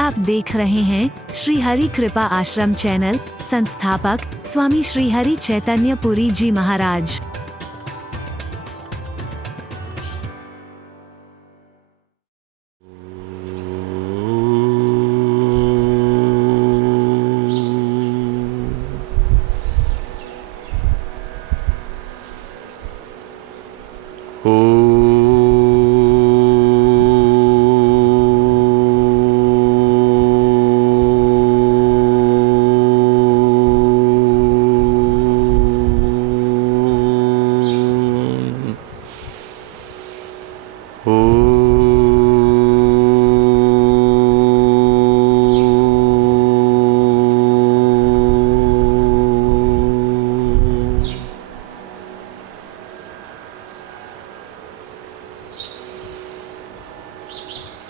आप देख रहे हैं श्री हरि कृपा आश्रम चैनल। संस्थापक स्वामी श्री हरि चैतन्य पुरी जी महाराज।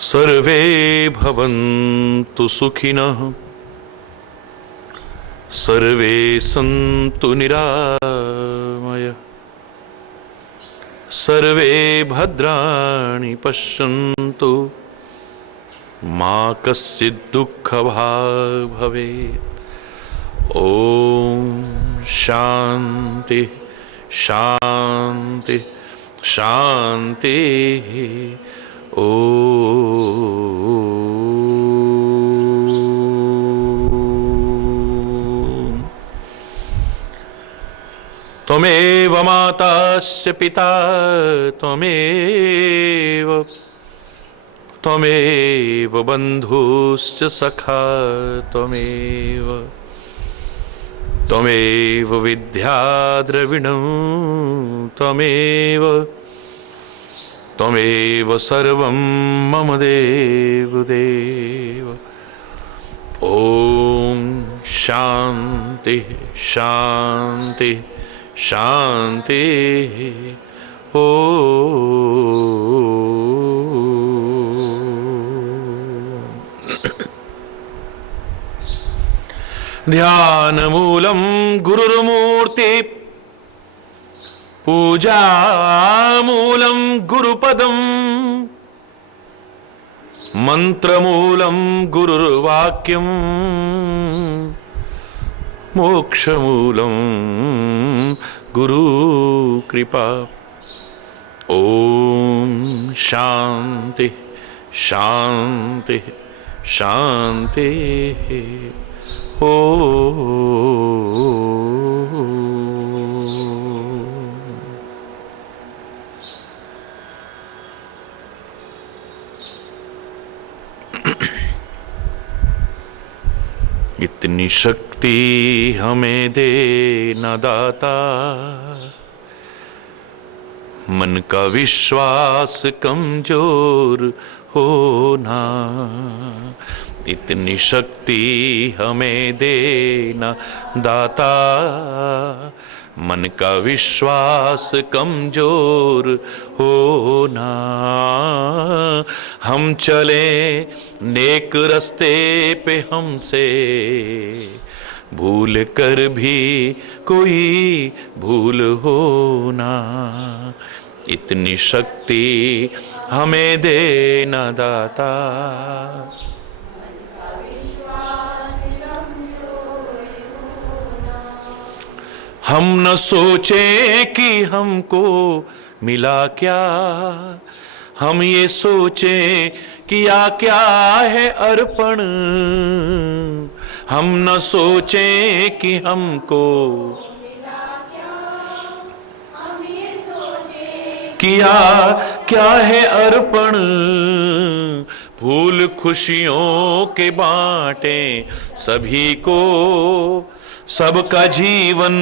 सर्वे भवन्तु सुखिनः, सर्वे सन्तु निरामयाः, सर्वे भद्राणि पश्यन्तु, मा कश्चित् दुःखभाग् भवेत्। ॐ शान्ति शान्ति शान्तिः। त्वमेव माताश्च पिता त्वमेव बन्धुश्च सखा त्वमेव विद्या द्रविणं त्वमेव सर्वं मम देव। ॐ शान्ति शान्ति शान्ति। ध्यानमूलं गुरुर्मूर्ति, पूजामूलं गुरुपदं, मन्त्रमूलं गुरुर्वाक्यं, मोक्षमूलं गुरुकृपा। ॐ शान्ति शान्ति शान्ति। इतनी शक्ति हमें दे न दाता, मन का विश्वास कमजोर होना। इतनी शक्ति हमें दे न दाता, मन का विश्वास कमजोर होना। हम चले नेक रास्ते पे, हमसे भूल कर भी कोई भूल होना। इतनी शक्ति हमें दे न दाता। हम न सोचे कि हमको मिला क्या, हम ये सोचे किया क्या है अर्पण। हम न सोचे कि हमको किया क्या है अर्पण। फूल खुशियों के बांटे सभी को, सबका जीवन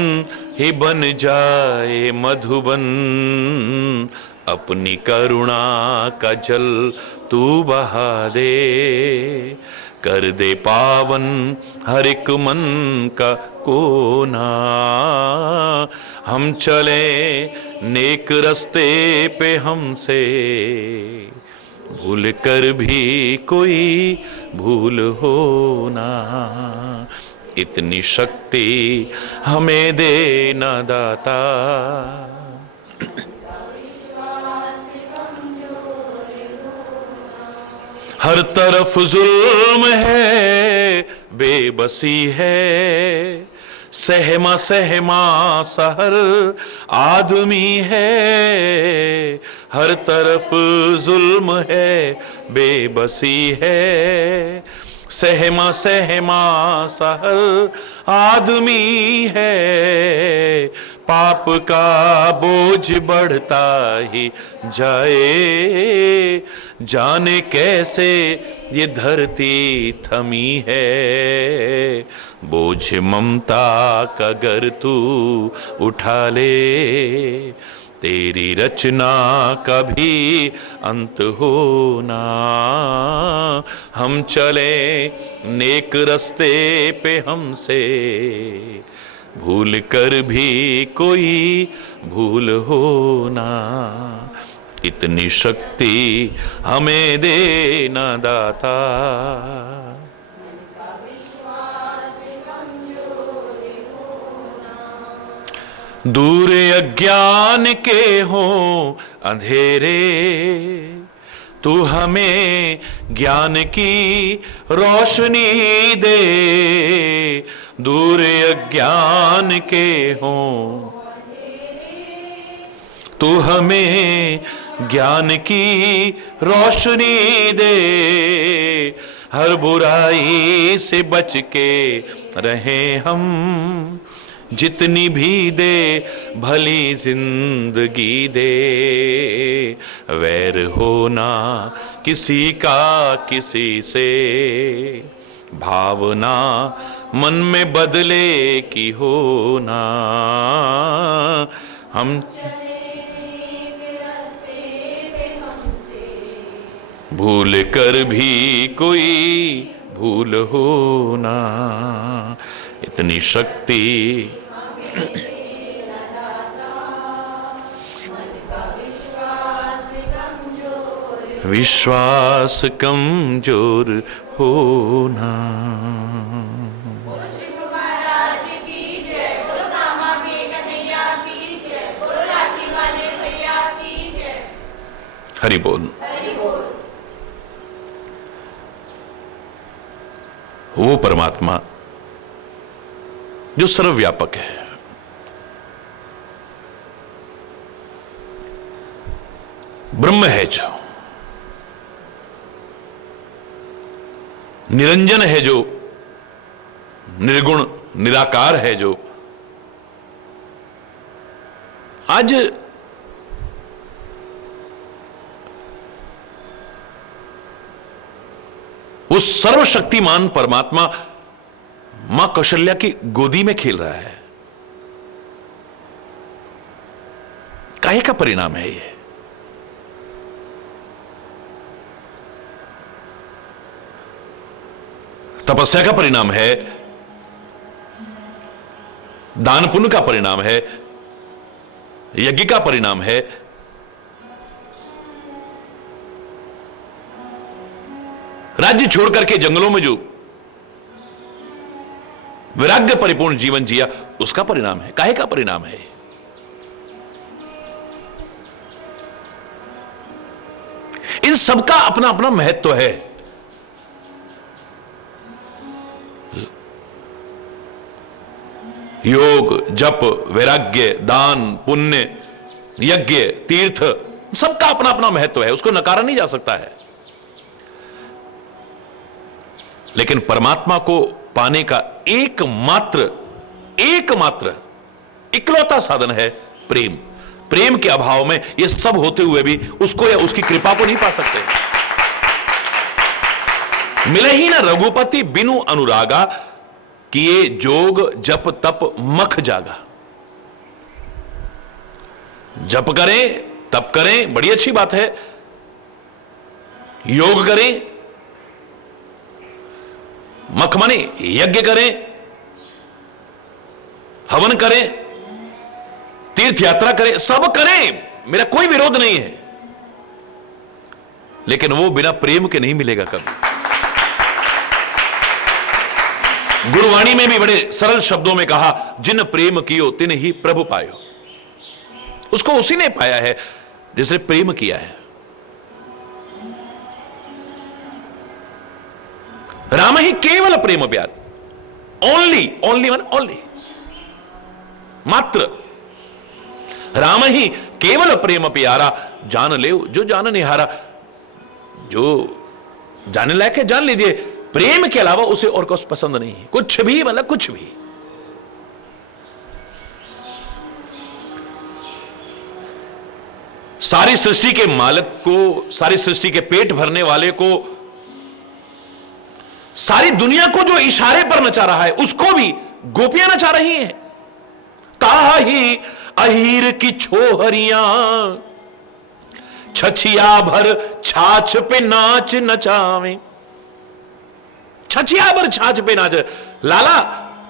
ही बन जाए मधुबन। अपनी करुणा का जल तू बहा दे, कर दे पावन हर एक मन का कोना। हम चले नेक रास्ते पे, हमसे भूल कर भी कोई भूल होना। इतनी शक्ति हमें दे न दाता। हर तरफ जुल्म है, बेबसी है, सहमा सहमा सहर आदमी है। हर तरफ जुल्म है, बेबसी है, सहमा सहमा सहर आदमी है। पाप का बोझ बढ़ता ही जाए, जाने कैसे ये धरती थमी है। बोझ ममता का अगर तू उठा ले, तेरी रचना का भी अंत होना। हम चले नेक रस्ते पे हमसे, भूल कर भी कोई भूल होना। इतनी शक्ति हमें देना दाता, दूर अज्ञान के हों अंधेरे, तू हमें ज्ञान की रोशनी दे। दूर अज्ञान के हों, तू हमें ज्ञान की रोशनी दे। हर बुराई से बच के रहें हम, जितनी भी दे भली जिंदगी दे। वैर होना किसी का किसी से, भावना मन में बदले की होना। हम भूल कर भी कोई भूल होना। इतनी शक्ति विश्वास कमजोर होना। हरि बोल। वो परमात्मा जो सर्वव्यापक है, ब्रह्म है, जो निरंजन है, जो निर्गुण निराकार है, जो आज उस सर्वशक्तिमान परमात्मा मां कौशल्या की गोदी में खेल रहा है। काहे का परिणाम है ये? तपस्या का परिणाम है, दान पुण्य का परिणाम है, यज्ञ का परिणाम है। राज्य छोड़ करके जंगलों में जो वैराग्य परिपूर्ण जीवन जिया, उसका परिणाम है। काहे का परिणाम है? इन सबका अपना अपना महत्व है। योग, जप, वैराग्य, दान, पुण्य, यज्ञ, तीर्थ, सबका अपना अपना महत्व है, उसको नकारा नहीं जा सकता है। लेकिन परमात्मा को पाने का एकमात्र इकलौता साधन है प्रेम। प्रेम के अभाव में ये सब होते हुए भी उसको या उसकी कृपा को नहीं पा सकते। मिले ही ना रघुपति बिनु अनुरागा, किए जोग जप तप मख जागा। जप करें, तप करें, बड़ी अच्छी बात है। योग करें, मख माने यज्ञ करें, हवन करें, तीर्थ यात्रा करें, सब करें, मेरा कोई विरोध नहीं है। लेकिन वो बिना प्रेम के नहीं मिलेगा कभी। गुरुवाणी में भी बड़े सरल शब्दों में कहा, जिन प्रेम कियो तिन ही प्रभु पायो। उसको उसी ने पाया है जिसने प्रेम किया है। राम ही केवल प्रेम प्यार, ओनली ओनली वन ओनली, मात्र राम ही केवल प्रेम प्यारा, जान ले जो जान निहारा। जो जानने लायक है जान लीजिए, प्रेम के अलावा उसे और कुछ पसंद नहीं है, कुछ भी, मतलब कुछ भी। सारी सृष्टि के मालिक को, सारी सृष्टि के पेट भरने वाले को, सारी दुनिया को जो इशारे पर नचा रहा है, उसको भी गोपियां नचा रही हैं। ताही अहीर की छोहरियां, छछिया भर छाछ पे नाच नचावे। छछिया भर छाछ पे नाच, लाला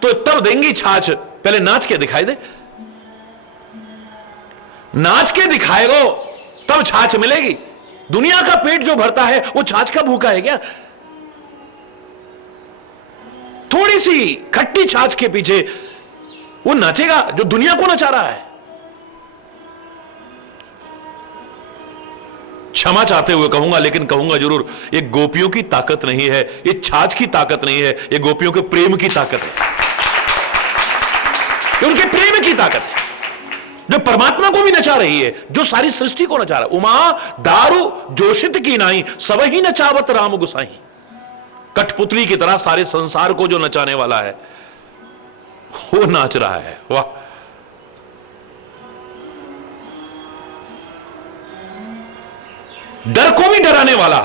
तो तब देंगी छाछ, पहले नाच के दिखाई दे। नाच के दिखाएगो तब छाछ मिलेगी। दुनिया का पेट जो भरता है वो छाछ का भूखा है क्या? थोड़ी सी खट्टी छाछ के पीछे वो नाचेगा जो दुनिया को नचा रहा है। क्षमा चाहते हुए कहूंगा, लेकिन कहूंगा जरूर, ये गोपियों की ताकत नहीं है, ये छाछ की ताकत नहीं है, ये गोपियों के प्रेम की ताकत है, ये उनके प्रेम की ताकत है जो परमात्मा को भी नचा रही है, जो सारी सृष्टि को नचा रहा है। उमा दारू जोशित की नाई, सब ही नचावत राम गुसाई। कठपुतली की तरह सारे संसार को जो नचाने वाला है वो नाच रहा है। वाह, डर को भी डराने वाला,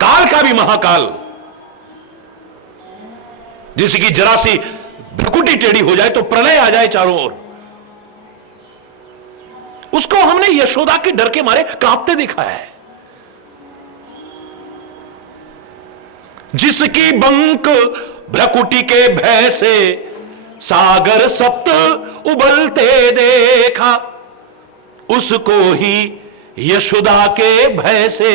काल का भी महाकाल, जिसकी जरा सी भ्रुकुटी टेढ़ी हो जाए तो प्रलय आ जाए चारों ओर, उसको हमने यशोदा के डर के मारे कांपते देखा है। जिसकी बंक भ्रकुटी के भय से सागर सप्त उबलते देखा, उसको ही यशोदा के भय से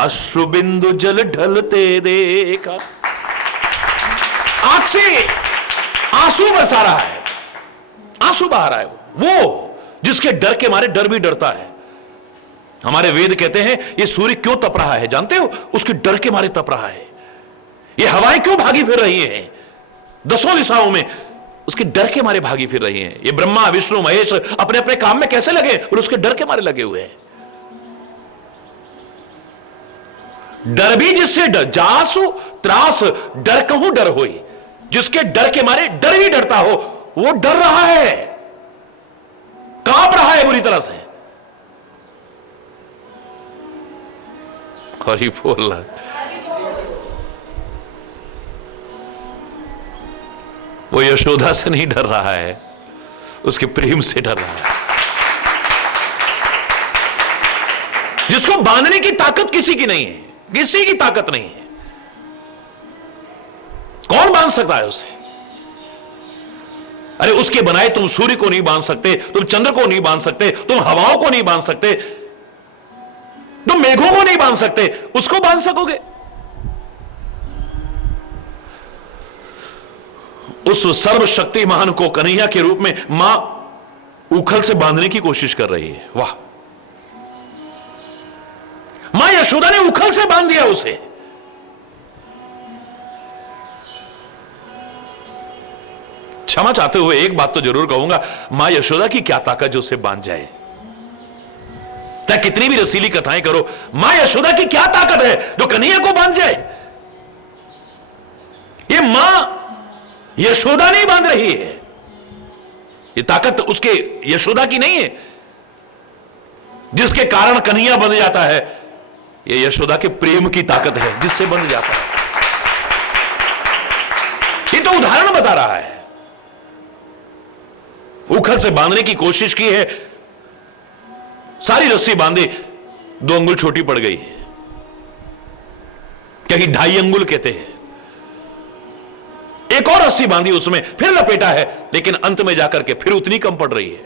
अश्रुबिंदु जल ढलते देखा। आंख से आंसू बरसा रहा है, आंसू बहा रहा है वो जिसके डर के मारे डर भी डरता है। हमारे वेद कहते हैं ये सूर्य क्यों तप रहा है जानते हो? उसके डर के मारे तप रहा है। ये हवाएं क्यों भागी फिर रही हैं दसों दिशाओं में? उसके डर के मारे भागी फिर रही हैं। ये ब्रह्मा विष्णु महेश अपने अपने काम में कैसे लगे? और उसके डर के मारे लगे हुए हैं। डर भी जिससे डर, जासु त्रास डर कहूं डर होई, जिसके डर के मारे डर भी डरता हो, वो डर रहा है, कांप रहा है बुरी तरह से। हरि बोल रहा है। वो यशोदा से नहीं डर रहा है, उसके प्रेम से डर रहा है, जिसको बांधने की ताकत किसी की नहीं है, किसी की ताकत नहीं है। कौन बांध सकता है उसे? अरे उसके बनाए तुम सूर्य को नहीं बांध सकते, तुम चंद्र को नहीं बांध सकते, तुम हवाओं को नहीं बांध सकते, तुम मेघों को नहीं बांध सकते, उसको बांध सकोगे? उस सर्वशक्तिमान को कन्हैया के रूप में मां उखल से बांधने की कोशिश कर रही है। वाह, मां यशोदा ने उखल से बांध दिया उसे। क्षमा चाहते हुए एक बात तो जरूर कहूंगा, मां यशोदा की क्या ताकत जो उसे बांध जाए। चाहे कितनी भी रसीली कथाएं करो, मां यशोदा की क्या ताकत है जो कन्हैया को बांध जाए? ये मां यशोदा नहीं बांध रही है, ये ताकत उसके यशोदा की नहीं है जिसके कारण कन्हैया बंध जाता है। ये यशोदा के प्रेम की ताकत है जिससे बंध जाता है। ये तो उदाहरण बता रहा है। उखल से बांधने की कोशिश की है, सारी रस्सी बांधे, 2 अंगुल छोटी पड़ गई है, कहीं 2.5 अंगुल कहते हैं। एक और रस्सी बांधी उसमें, फिर लपेटा है, लेकिन अंत में जाकर के फिर उतनी कम पड़ रही है।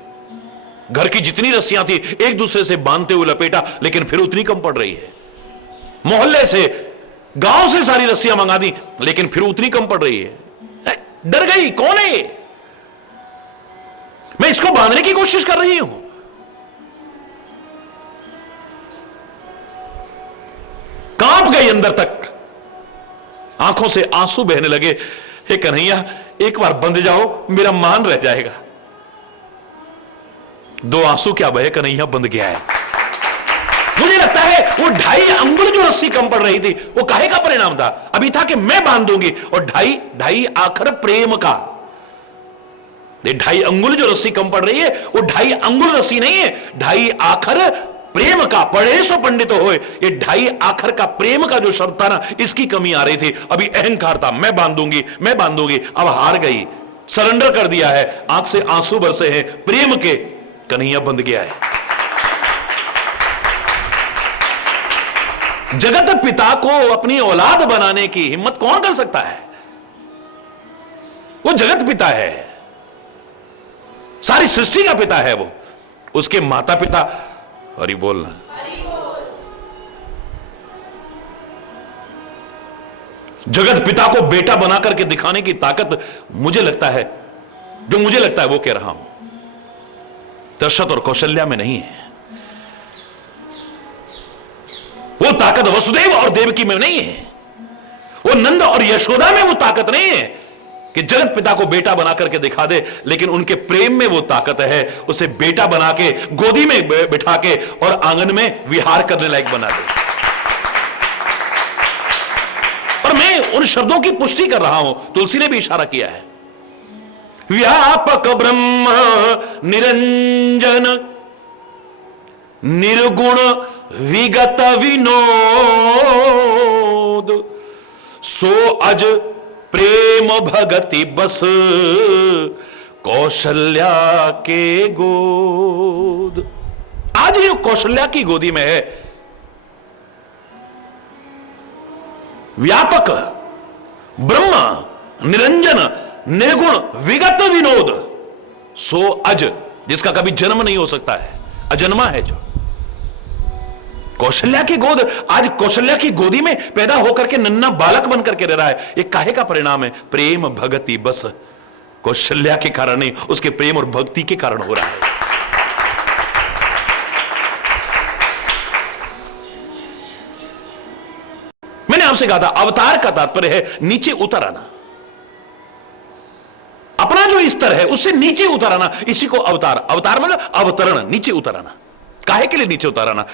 घर की जितनी रस्सियां थी एक दूसरे से बांधते हुए लपेटा, लेकिन फिर उतनी कम पड़ रही है। मोहल्ले से, गांव से सारी रस्सियां मंगा दी, लेकिन फिर उतनी कम पड़ रही है। डर गई, कौन है ये? मैं इसको बांधने की कोशिश कर रही हूं, कांप गई अंदर तक, आंखों से आंसू बहने लगे। हे कन्हैया, एक बार बंध जाओ, मेरा मान रह जाएगा। 2 आंसू क्या बहे, कन्हैया बंध गया है। मुझे लगता है वो 2.5 अंगुल जो रस्सी कम पड़ रही थी, वो काहे का परिणाम था? अभी था कि मैं बांध दूंगी, और 2.5 आखर प्रेम का। 2.5 अंगुल जो रस्सी कम पड़ रही है, वो 2.5 अंगुल रस्सी नहीं है, 2.5 आखर प्रेम का। पढ़े सो पंडित होए, ये 2.5 आखर का प्रेम का जो शब्द था ना, इसकी कमी आ रही थी। अभी अहंकार था, मैं बांध दूंगी, मैं बांध दूंगी। अब हार गई, सरेंडर कर दिया है, आंख से आंसू बरसे हैं प्रेम के, कन्हैया बंध गया है। जगत पिता को अपनी औलाद बनाने की हिम्मत कौन कर सकता है? वो जगत पिता है, सारी सृष्टि का पिता है वो। उसके माता पिता, हरि बोलना, जगत पिता को बेटा बना करके दिखाने की ताकत मुझे लगता है, जो मुझे लगता है वो कह रहा हूं, दशरथ और कौशल्या में नहीं है। वो ताकत वसुदेव और देवकी में नहीं है, वो नंद और यशोदा में वो ताकत नहीं है कि जगत पिता को बेटा बना करके दिखा दे, लेकिन उनके प्रेम में वो ताकत है, उसे बेटा बना के गोदी में बिठा के और आंगन में विहार करने लायक बना दे। और मैं उन शब्दों की पुष्टि कर रहा हूं, तुलसी ने भी इशारा किया है। व्यापक ब्रह्म निरंजन निर्गुण विगत विनोद, सो अज प्रेम भगति बस कौशल्या के गोद। आज ये कौशल्या की गोदी में है। व्यापक ब्रह्म निरंजन निर्गुण विगत विनोद, सो अज, जिसका कभी जन्म नहीं हो सकता है, अजन्मा है जो कौशल्या की गोद। आज कौशल्या की गोदी में पैदा होकर के नन्ना बालक बन करके रह रहा है। ये काहे का परिणाम है? प्रेम भगति बस, कौशल्या के कारण नहीं, उसके प्रेम और भक्ति के कारण हो रहा है। मैंने आपसे कहा था, अवतार का तात्पर्य है नीचे उतर आना, अपना जो स्तर है उससे नीचे उतर आना, इसी को अवतार। अवतार मतलब अवतरण, नीचे उतर आना। काहे के लिए नीचे उतर आना?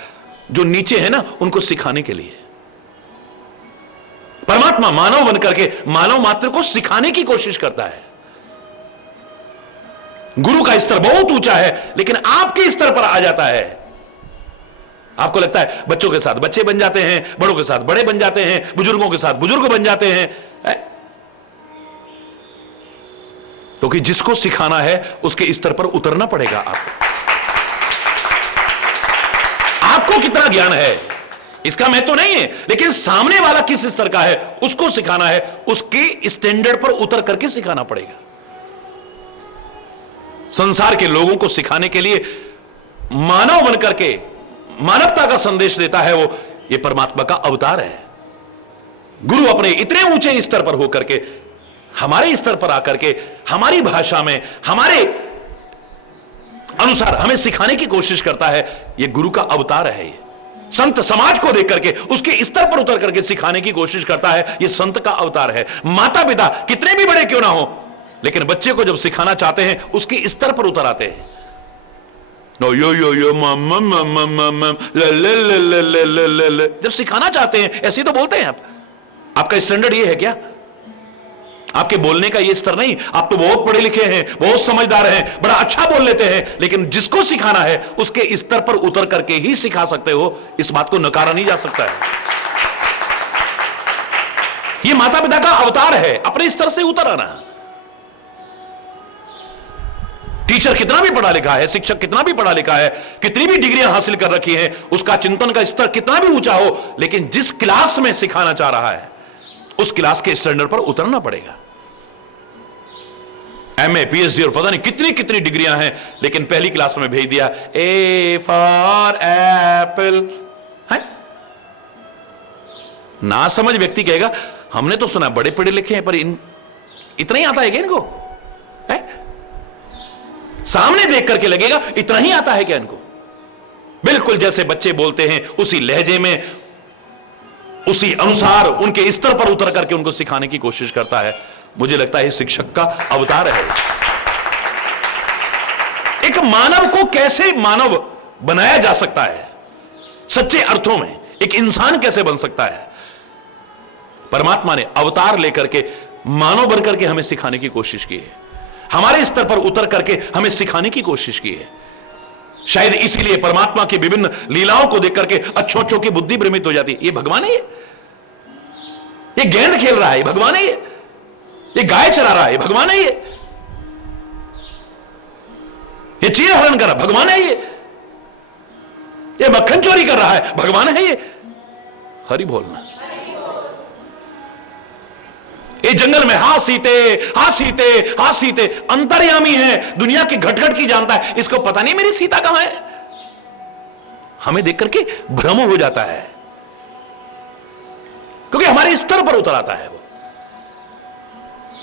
जो नीचे है ना, उनको सिखाने के लिए। परमात्मा मानव बनकर के मानव मात्र को सिखाने की कोशिश करता है। गुरु का स्तर बहुत ऊंचा है, लेकिन आपके स्तर पर आ जाता है। आपको लगता है बच्चों के साथ बच्चे बन जाते हैं, बड़ों के साथ बड़े बन जाते हैं, बुजुर्गों के साथ बुजुर्ग बन जाते हैं, क्योंकि जिसको सिखाना है उसके स्तर पर उतरना पड़ेगा। आपको कितना ज्ञान है इसका महत्व नहीं है, लेकिन सामने वाला किस स्तर का है उसको सिखाना है, उसके स्टैंडर्ड पर उतर करके सिखाना पड़ेगा। संसार के लोगों को सिखाने के लिए मानव बनकर के मानवता का संदेश देता है वो, ये परमात्मा का अवतार है। गुरु अपने इतने ऊंचे स्तर पर होकर के हमारे स्तर पर आकर के हमारी भाषा में हमारे अनुसार हमें सिखाने की कोशिश करता है। ये गुरु का अवतार है। ये संत समाज को देख करके उसके स्तर पर उतर करके सिखाने की कोशिश करता है। ये संत का अवतार है। माता पिता कितने भी बड़े क्यों ना हो, लेकिन बच्चे को जब सिखाना चाहते हैं उसके स्तर पर उतर आते हैं। नो यो यो यो मम मम मम जब सिखाना चाहते हैं ऐसे तो बोलते हैं आप। आपका स्टैंडर्ड ये है क्या? आपके बोलने का ये स्तर नहीं। आप तो बहुत पढ़े लिखे हैं, बहुत समझदार हैं, बड़ा अच्छा बोल लेते हैं, लेकिन जिसको सिखाना है उसके स्तर पर उतर करके ही सिखा सकते हो। इस बात को नकारा नहीं जा सकता है। ये माता पिता का अवतार है, अपने स्तर से उतर आना। टीचर कितना भी पढ़ा लिखा है, शिक्षक कितना भी पढ़ा लिखा है, कितनी भी डिग्रियां हासिल कर रखी हैं, उसका चिंतन का स्तर कितना भी ऊंचा हो, लेकिन जिस क्लास में सिखाना चाह रहा है उस क्लास के स्टैंडर्ड पर उतरना पड़ेगा। एमए, पीएचडी और पता नहीं कितनी कितनी डिग्रियां हैं, लेकिन पहली क्लास में भेज दिया ए फॉर एप्पल है। ना समझ व्यक्ति कहेगा हमने तो सुना बड़े पढ़े लिखे हैं, पर इतना ही आता है क्या इनको? है? सामने देख करके लगेगा इतना ही आता है क्या इनको? बिल्कुल जैसे बच्चे बोलते हैं उसी लहजे में उसी अनुसार उनके स्तर पर उतर करके उनको सिखाने की कोशिश करता है। मुझे लगता है शिक्षक का अवतार है। एक मानव को कैसे मानव बनाया जा सकता है, सच्चे अर्थों में एक इंसान कैसे बन सकता है, परमात्मा ने अवतार लेकर के मानव बनकर के हमें सिखाने की कोशिश की है, हमारे स्तर पर उतर करके हमें सिखाने की कोशिश की है। शायद इसीलिए परमात्मा की विभिन्न लीलाओं को देख करके अच्छों अच्छों की बुद्धि भ्रमित हो जाती है। ये भगवान है, ये गेंद खेल रहा है, ये भगवान है, ये गाय चरा रहा है, ये भगवान है, ये चीर हरण कर रहा है, भगवान है, ये मक्खन चोरी कर रहा है, भगवान है, ये हरि बोलना। ये जंगल में हा सीते हा सीते हा सीते, अंतर्यामी है, दुनिया की घट-घट की जानता है, इसको पता नहीं मेरी सीता कहां है। हमें देख करके भ्रम हो जाता है, क्योंकि हमारे स्तर पर उतर आता है वो।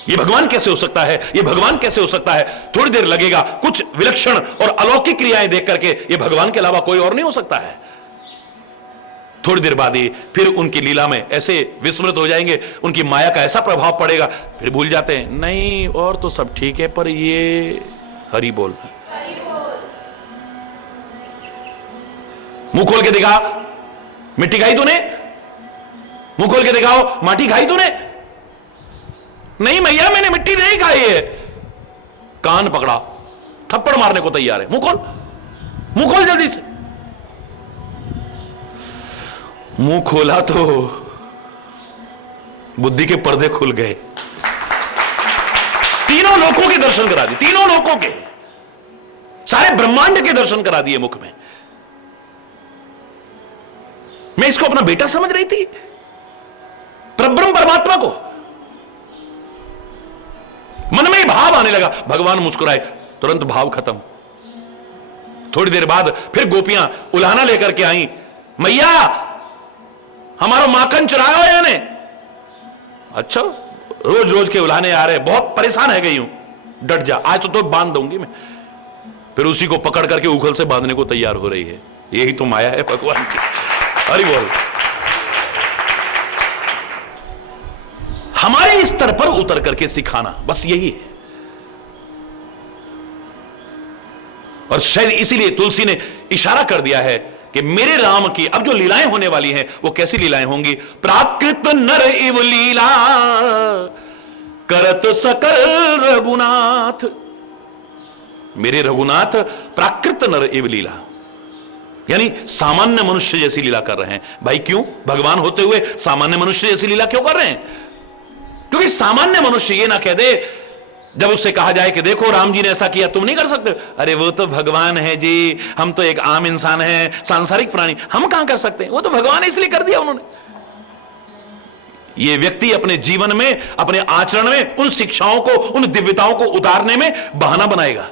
ये भगवान कैसे हो सकता है, ये भगवान कैसे हो सकता है। थोड़ी देर लगेगा, कुछ विलक्षण और अलौकिक क्रियाएं देख करके ये भगवान के अलावा कोई और नहीं हो सकता है। थोड़ी देर बाद ही फिर उनकी लीला में ऐसे विस्मृत हो जाएंगे, उनकी माया का ऐसा प्रभाव पड़ेगा, फिर भूल जाते हैं, नहीं और तो सब ठीक है, पर ये हरि बोल। मुंह खोल के दिखा, मिट्टी खाई तूने, मुंह खोल के दिखाओ, माटी खाई तूने, नहीं मैया मैंने मिट्टी नहीं खाई है। कान पकड़ा, थप्पड़ मारने को तैयार है, मुंह खोल, मुंह खोल जल्दी से। मुंह खोला तो बुद्धि के पर्दे खुल गए, तीनों लोकों के दर्शन करा दिए, तीनों लोकों के, सारे ब्रह्मांड के दर्शन करा दिए मुख में। मैं इसको अपना बेटा समझ रही थी, परब्रह्म परमात्मा को। मन में ही भाव आने लगा, भगवान मुस्कुराए, तुरंत भाव खत्म। थोड़ी देर बाद फिर गोपियां उलाहना लेकर के आई, मैया हमारा माखन चुराया याने। अच्छा, रोज रोज के उलाहने आ रहे, बहुत परेशान है गई हूं, डट जा, आज तो बांध दूंगी मैं। फिर उसी को पकड़ करके उखल से बांधने को तैयार हो रही है। यही तो माया है भगवान की। हरि बोल। हमारे स्तर पर उतर करके सिखाना, बस यही है। और शायद इसीलिए तुलसी ने इशारा कर दिया है कि मेरे राम की अब जो लीलाएं होने वाली हैं वो कैसी लीलाएं होंगी। प्राकृत नर इव लीला करत सकल रघुनाथ। मेरे रघुनाथ प्राकृत नर इव लीला, यानी सामान्य मनुष्य जैसी लीला कर रहे हैं। भाई क्यों? भगवान होते हुए सामान्य मनुष्य जैसी लीला क्यों कर रहे हैं? क्योंकि सामान्य मनुष्य ये ना कह दे, जब उससे कहा जाए कि देखो राम जी ने ऐसा किया, तुम नहीं कर सकते, अरे वो तो भगवान है जी, हम तो एक आम इंसान हैं, सांसारिक प्राणी, हम कहां कर सकते हैं, वो तो भगवान है इसलिए कर दिया उन्होंने। ये व्यक्ति अपने जीवन में, अपने आचरण में उन शिक्षाओं को, उन दिव्यताओं को उतारने में बहाना बनाएगा,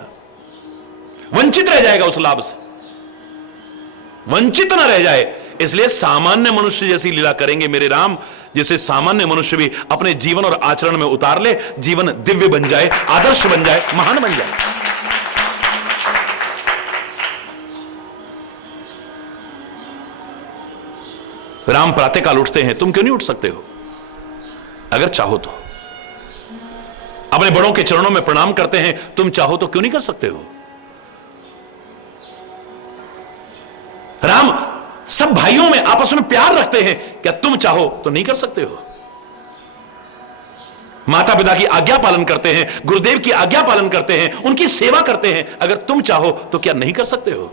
वंचित रह जाएगा उस लाभ से, वंचित ना रह जाए। इसलिए सामान्य मनुष्य जैसी लीला करेंगे मेरे राम, जिसे सामान्य मनुष्य भी अपने जीवन और आचरण में उतार ले, जीवन दिव्य बन जाए, आदर्श बन जाए, महान बन जाए। राम प्रातःकाल उठते हैं, तुम क्यों नहीं उठ सकते हो? अगर चाहो तो। अपने बड़ों के चरणों में प्रणाम करते हैं, तुम चाहो तो क्यों नहीं कर सकते हो? राम सब भाइयों में आपस में प्यार रखते हैं, क्या तुम चाहो तो नहीं कर सकते हो? माता पिता की आज्ञा पालन करते हैं, गुरुदेव की आज्ञा पालन करते हैं, उनकी सेवा करते हैं, अगर तुम चाहो तो क्या नहीं कर सकते हो?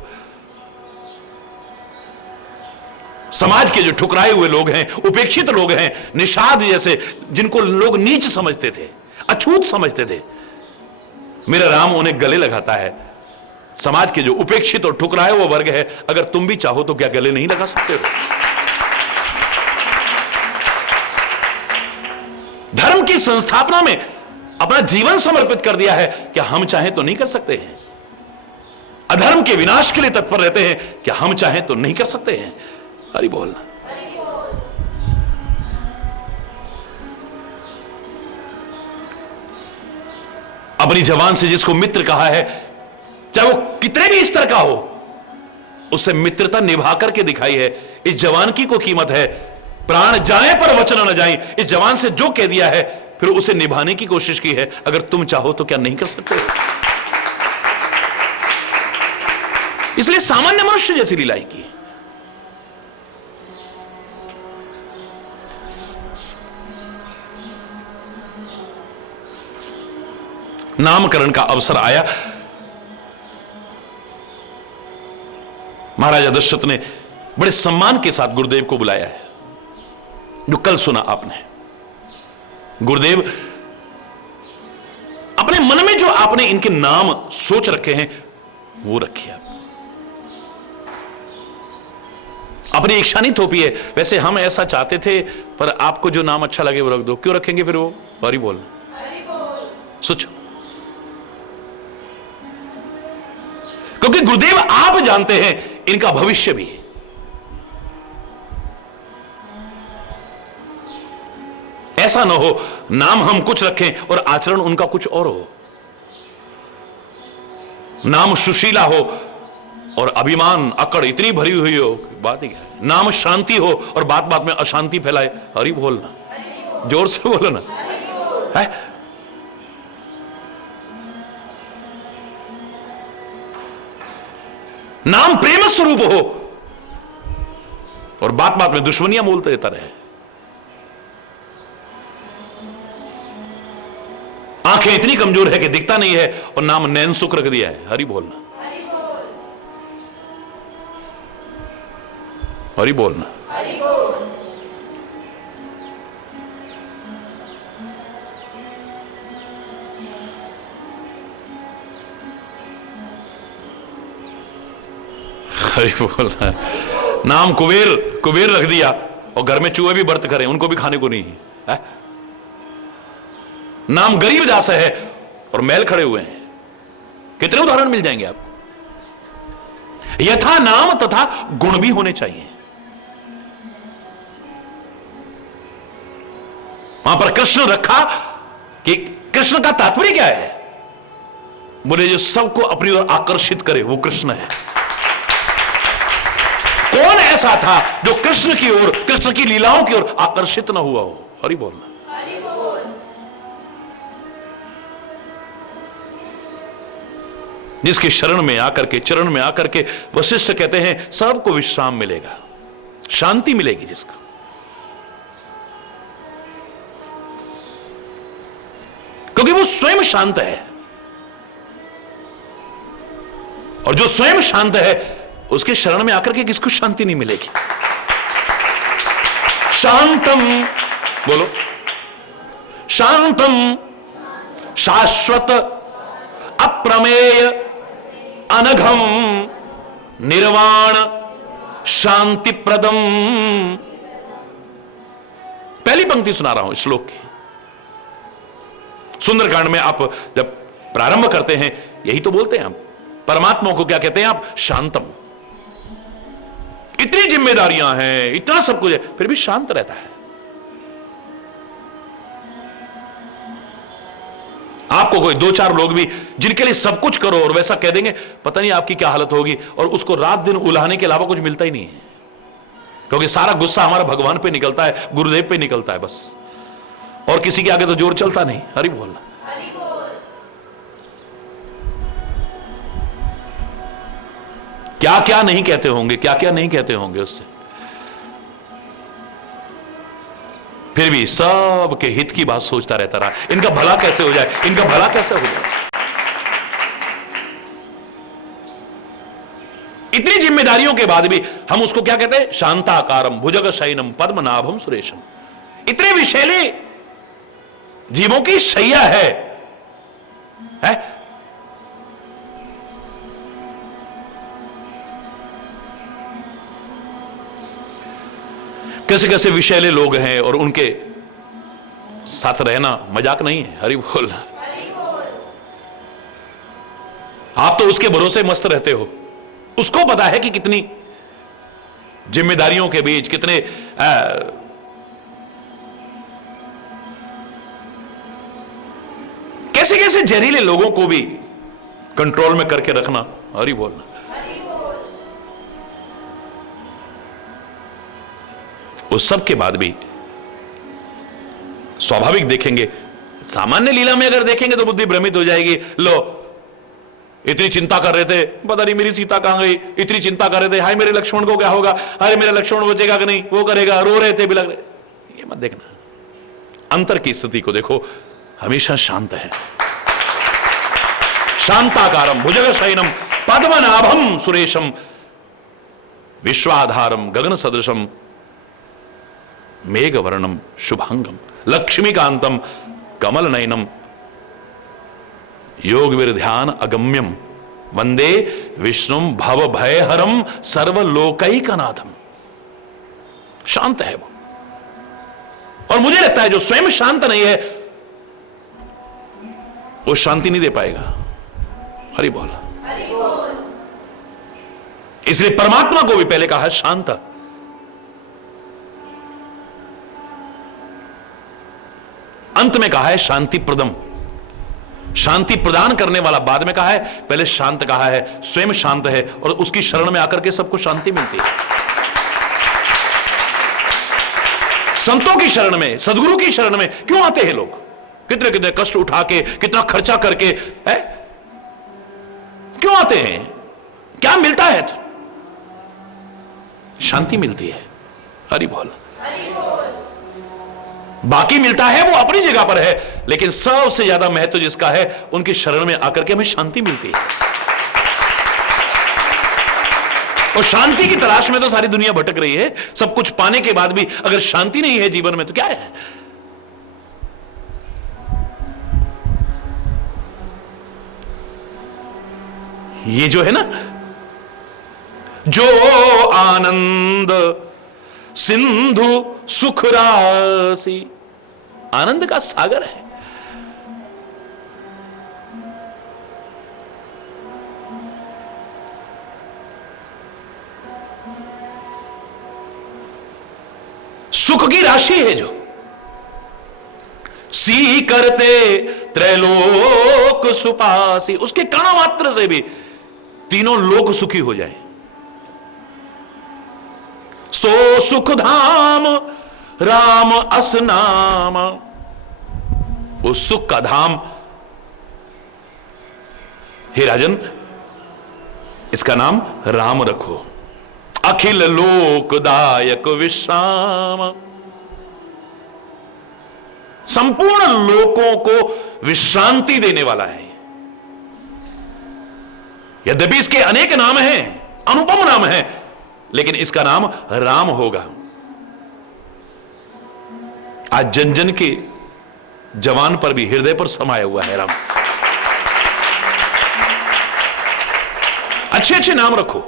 समाज के जो ठुकराए हुए लोग हैं, उपेक्षित लोग हैं, निषाद जैसे, जिनको लोग नीच समझते थे, अछूत समझते थे, मेरा राम उन्हें गले लगाता है। समाज के जो उपेक्षित और ठुकराए वो वर्ग है, अगर तुम भी चाहो तो क्या गले नहीं लगा सकते हो? धर्म की संस्थापना में अपना जीवन समर्पित कर दिया है, क्या हम चाहें तो नहीं कर सकते हैं? अधर्म के विनाश के लिए तत्पर रहते हैं, क्या हम चाहें तो नहीं कर सकते हैं? हरि बोल। अपनी जवान से जिसको मित्र कहा है, चाहे वो कितने भी स्तर का हो, उससे मित्रता निभा करके दिखाई है। इस जवान की को कीमत है प्राण जाए पर वचन न जाए, इस जवान से जो कह दिया है फिर उसे निभाने की कोशिश की है। अगर तुम चाहो तो क्या नहीं कर सकते? इसलिए सामान्य मनुष्य जैसी लीलाएं की। नामकरण का अवसर आया, महाराजा दशरथ ने बड़े सम्मान के साथ गुरुदेव को बुलाया है। जो कल सुना आपने, गुरुदेव अपने मन में जो आपने इनके नाम सोच रखे हैं वो रखिए आप, अपनी इच्छा नहीं थोपी है। वैसे हम ऐसा चाहते थे, पर आपको जो नाम अच्छा लगे वो रख दो। क्यों रखेंगे फिर वो? हरि बोल, सोचो। क्योंकि गुरुदेव आप जानते हैं इनका भविष्य भी है। ऐसा ना हो नाम हम कुछ रखें और आचरण उनका कुछ और हो। नाम सुशीला हो और अभिमान अकड़ इतनी भरी हुई हो, बात ही क्या है। नाम शांति हो और बात बात में अशांति फैलाए। हरि बोलना, जोर से बोलो ना है। नाम प्रेम स्वरूप हो और बात बात में दुश्मनियां बोलते रहता रहे। आंखें इतनी कमजोर है कि दिखता नहीं है और नाम नैन सुख रख दिया है। हरि बोलना, हरि बोलना। हरि बोलना। नाम कुबेर, कुबेर रख दिया और घर में चूहे भी व्रत करें, उनको भी खाने को नहीं है। नाम गरीब दास है और महल खड़े हुए हैं। कितने उदाहरण मिल जाएंगे आपको। यथा नाम तथा गुण भी होने चाहिए। वहां पर कृष्ण रखा कि कृष्ण का तात्पर्य क्या है? बोले जो सबको अपनी ओर आकर्षित करे वो कृष्ण है। कौन ऐसा था जो कृष्ण की ओर, कृष्ण की लीलाओं की ओर आकर्षित ना हुआ हो? हरि बोलना। जिसके शरण में आकर के, चरण में आकर के वशिष्ठ कहते हैं सबको विश्राम मिलेगा, शांति मिलेगी जिसका। क्योंकि वो स्वयं शांत है और जो स्वयं शांत है उसके शरण में आकर के किसको शांति नहीं मिलेगी। शांतम बोलो, शांतम शाश्वत अप्रमेय अनघम निर्वाण शांतिप्रदम। पहली पंक्ति सुना रहा हूं इस श्लोक की। सुंदरकांड में आप जब प्रारंभ करते हैं यही तो बोलते हैं आप, परमात्मा को क्या कहते हैं आप? शांतम। इतनी जिम्मेदारियां हैं, इतना सब कुछ है, फिर भी शांत रहता है। आपको कोई दो चार लोग भी जिनके लिए सब कुछ करो और वैसा कह देंगे, पता नहीं आपकी क्या हालत होगी। और उसको रात दिन उलाहने के अलावा कुछ मिलता ही नहीं है, क्योंकि सारा गुस्सा हमारा भगवान पे निकलता है, गुरुदेव पे निकलता है बस, और किसी के आगे तो जोर चलता नहीं। हरि बोलना। क्या क्या नहीं कहते होंगे, क्या क्या नहीं कहते होंगे उससे, फिर भी सबके हित की बात सोचता रहता रहा। इनका भला कैसे हो जाए, इनका भला कैसे हो जाए। इतनी जिम्मेदारियों के बाद भी हम उसको क्या कहते हैं? शांताकारम भुजग शयनम पद्मनाभम सुरेशम। इतने विषैले जीवों की शैया है? कैसे कैसे विषैले लोग हैं और उनके साथ रहना मजाक नहीं है। हरि बोलना। आप तो उसके भरोसे मस्त रहते हो, उसको पता है कि कितनी जिम्मेदारियों के बीच कितने कैसे कैसे जहरीले लोगों को भी कंट्रोल में करके रखना। हरि बोलना। उस सब के बाद भी स्वाभाविक देखेंगे, सामान्य लीला में अगर देखेंगे तो बुद्धि भ्रमित हो जाएगी। लो, इतनी चिंता कर रहे थे, पता नहीं मेरी सीता कहां गई, इतनी चिंता कर रहे थे, हाय मेरे लक्ष्मण को क्या होगा, अरे मेरा लक्ष्मण बचेगा कि नहीं, वो करेगा, रो रहे थे, बिलख रहे। ये मत देखना, अंतर की स्थिति को देखो, हमेशा शांत है। शांताकारम भुजगशयनम पद्मनाभम सुरेशम विश्वाधारम गगन सदृशम मेघवर्णम शुभांगम लक्ष्मीकांतम कमल नयनम योग ध्यान अगम्यम वंदे विष्णुम भव भयहरम सर्वलोकैकनाथम। शांत है वो, और मुझे लगता है जो स्वयं शांत नहीं है वो शांति नहीं दे पाएगा। हरि बोल। इसलिए परमात्मा को भी पहले कहा है शांत। अंत में कहा है शांति प्रदम, शांति प्रदान करने वाला बाद में कहा है, पहले शांत कहा है, स्वयं शांत है और उसकी शरण में आकर के सबको शांति मिलती है। संतों की शरण में, सदगुरु की शरण में क्यों आते हैं लोग? कितने कितने कष्ट उठा के, कितना खर्चा करके है, क्यों आते हैं? क्या मिलता है? शांति मिलती है। हरि बोल। बाकी मिलता है वो अपनी जगह पर है, लेकिन सबसे ज्यादा महत्व जिसका है उनकी शरण में आकर के हमें शांति मिलती है। और शांति की तलाश में तो सारी दुनिया भटक रही है। सब कुछ पाने के बाद भी अगर शांति नहीं है जीवन में तो क्या है? ये जो है ना, जो आनंद सिंधु सुख राशि, आनंद का सागर है। सुख की राशि है जो सी करते त्रैलोक सुपासी, उसके कण मात्र से भी तीनों लोक सुखी हो जाए। सो सुख धाम राम अस नाम, वो सुख का धाम, हे राजन इसका नाम राम रखो। अखिल लोकदायक विश्राम, संपूर्ण लोकों को विश्रांति देने वाला है। यद्यपि इसके अनेक नाम हैं, अनुपम नाम है, लेकिन इसका नाम राम होगा। आज जन जन के जवान पर भी हृदय पर समाया हुआ है राम। अच्छे अच्छे नाम रखो,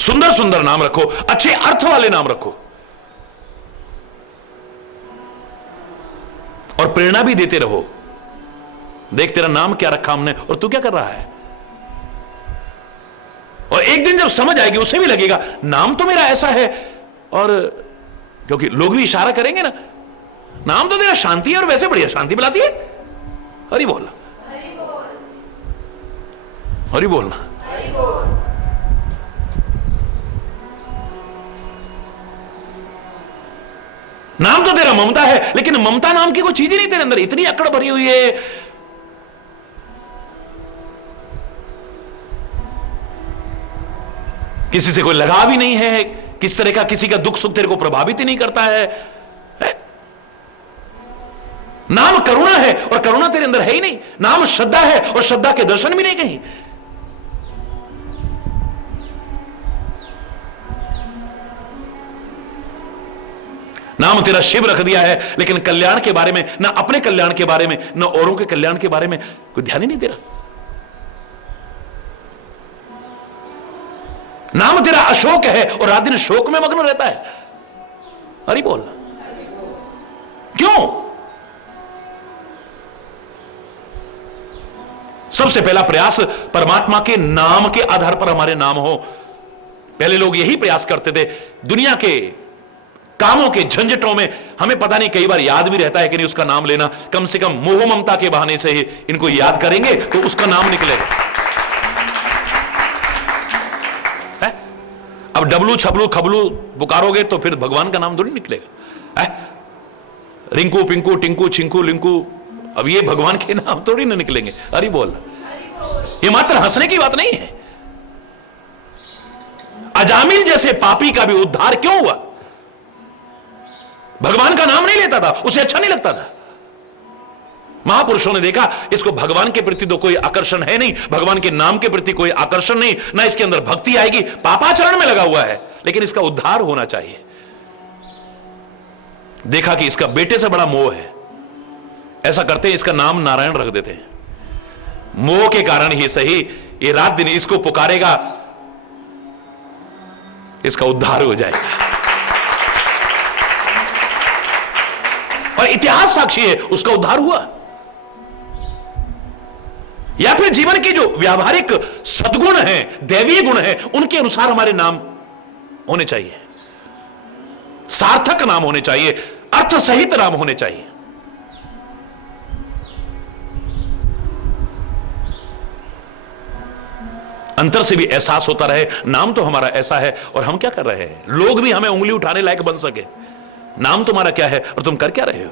सुंदर सुंदर नाम रखो, अच्छे अर्थ वाले नाम रखो, और प्रेरणा भी देते रहो। देख तेरा नाम क्या रखा हमने और तू क्या कर रहा है। और एक दिन जब समझ आएगी उसे भी लगेगा नाम तो मेरा ऐसा है, और क्योंकि लोग भी इशारा करेंगे ना, नाम तो तेरा शांति है और वैसे बढ़िया शांति पिलाती है। हरि बोल, हरि बोलना। नाम तो तेरा ममता है, लेकिन ममता नाम की कोई चीज ही नहीं तेरे अंदर, इतनी अकड़ भरी हुई है। किसी से कोई लगाव ही नहीं है, किस तरह का किसी का दुख सुख तेरे को प्रभावित ही नहीं करता है। नाम करुणा है और करुणा तेरे अंदर है ही नहीं। नाम श्रद्धा है और श्रद्धा के दर्शन भी नहीं कहीं। नाम तेरा शिव रख दिया है, लेकिन कल्याण के बारे में, ना अपने कल्याण के बारे में, ना औरों के कल्याण के बारे में कोई ध्यान ही नहीं तेरा। नाम तेरा अशोक है और रात दिन शोक में मग्न रहता है। हरि बोल। क्यों? सबसे पहला प्रयास परमात्मा के नाम के आधार पर हमारे नाम हो। पहले लोग यही प्रयास करते थे। दुनिया के कामों के झंझटों में हमें पता नहीं कई बार याद भी रहता है कि नहीं उसका नाम लेना, कम से कम मोह ममता के बहाने से ही इनको याद करेंगे तो उसका नाम निकलेगा। अब डबलू छबलू खबलू पुकारोगे तो फिर भगवान का नाम थोड़ी निकलेगा। रिंकू पिंकू टिंकू छिंकू लिंकू, अब ये भगवान के नाम थोड़ी ना निकलेंगे। हरि बोल। ये मात्र हंसने की बात नहीं है। अजामिल जैसे पापी का भी उद्धार क्यों हुआ? भगवान का नाम नहीं लेता था, उसे अच्छा नहीं लगता था। महापुरुषों ने देखा इसको भगवान के प्रति तो कोई आकर्षण है नहीं, भगवान के नाम के प्रति कोई आकर्षण नहीं, ना इसके अंदर भक्ति आएगी, पापाचरण में लगा हुआ है, लेकिन इसका उद्धार होना चाहिए। देखा कि इसका बेटे से बड़ा मोह है, ऐसा करते हैं इसका नाम नारायण रख देते हैं। मोह के कारण ही सही ये रात दिन इसको पुकारेगा, इसका उद्धार हो जाएगा। और इतिहास साक्षी है, उसका उद्धार हुआ। या फिर जीवन के जो व्यावहारिक सद्गुण हैं, दैवीय गुण हैं, उनके अनुसार हमारे नाम होने चाहिए, सार्थक नाम होने चाहिए, अर्थ सहित नाम होने चाहिए। अंतर से भी एहसास होता रहे नाम तो हमारा ऐसा है और हम क्या कर रहे हैं, लोग भी हमें उंगली उठाने लायक बन सके। नाम तुम्हारा क्या है और तुम कर क्या रहे हो?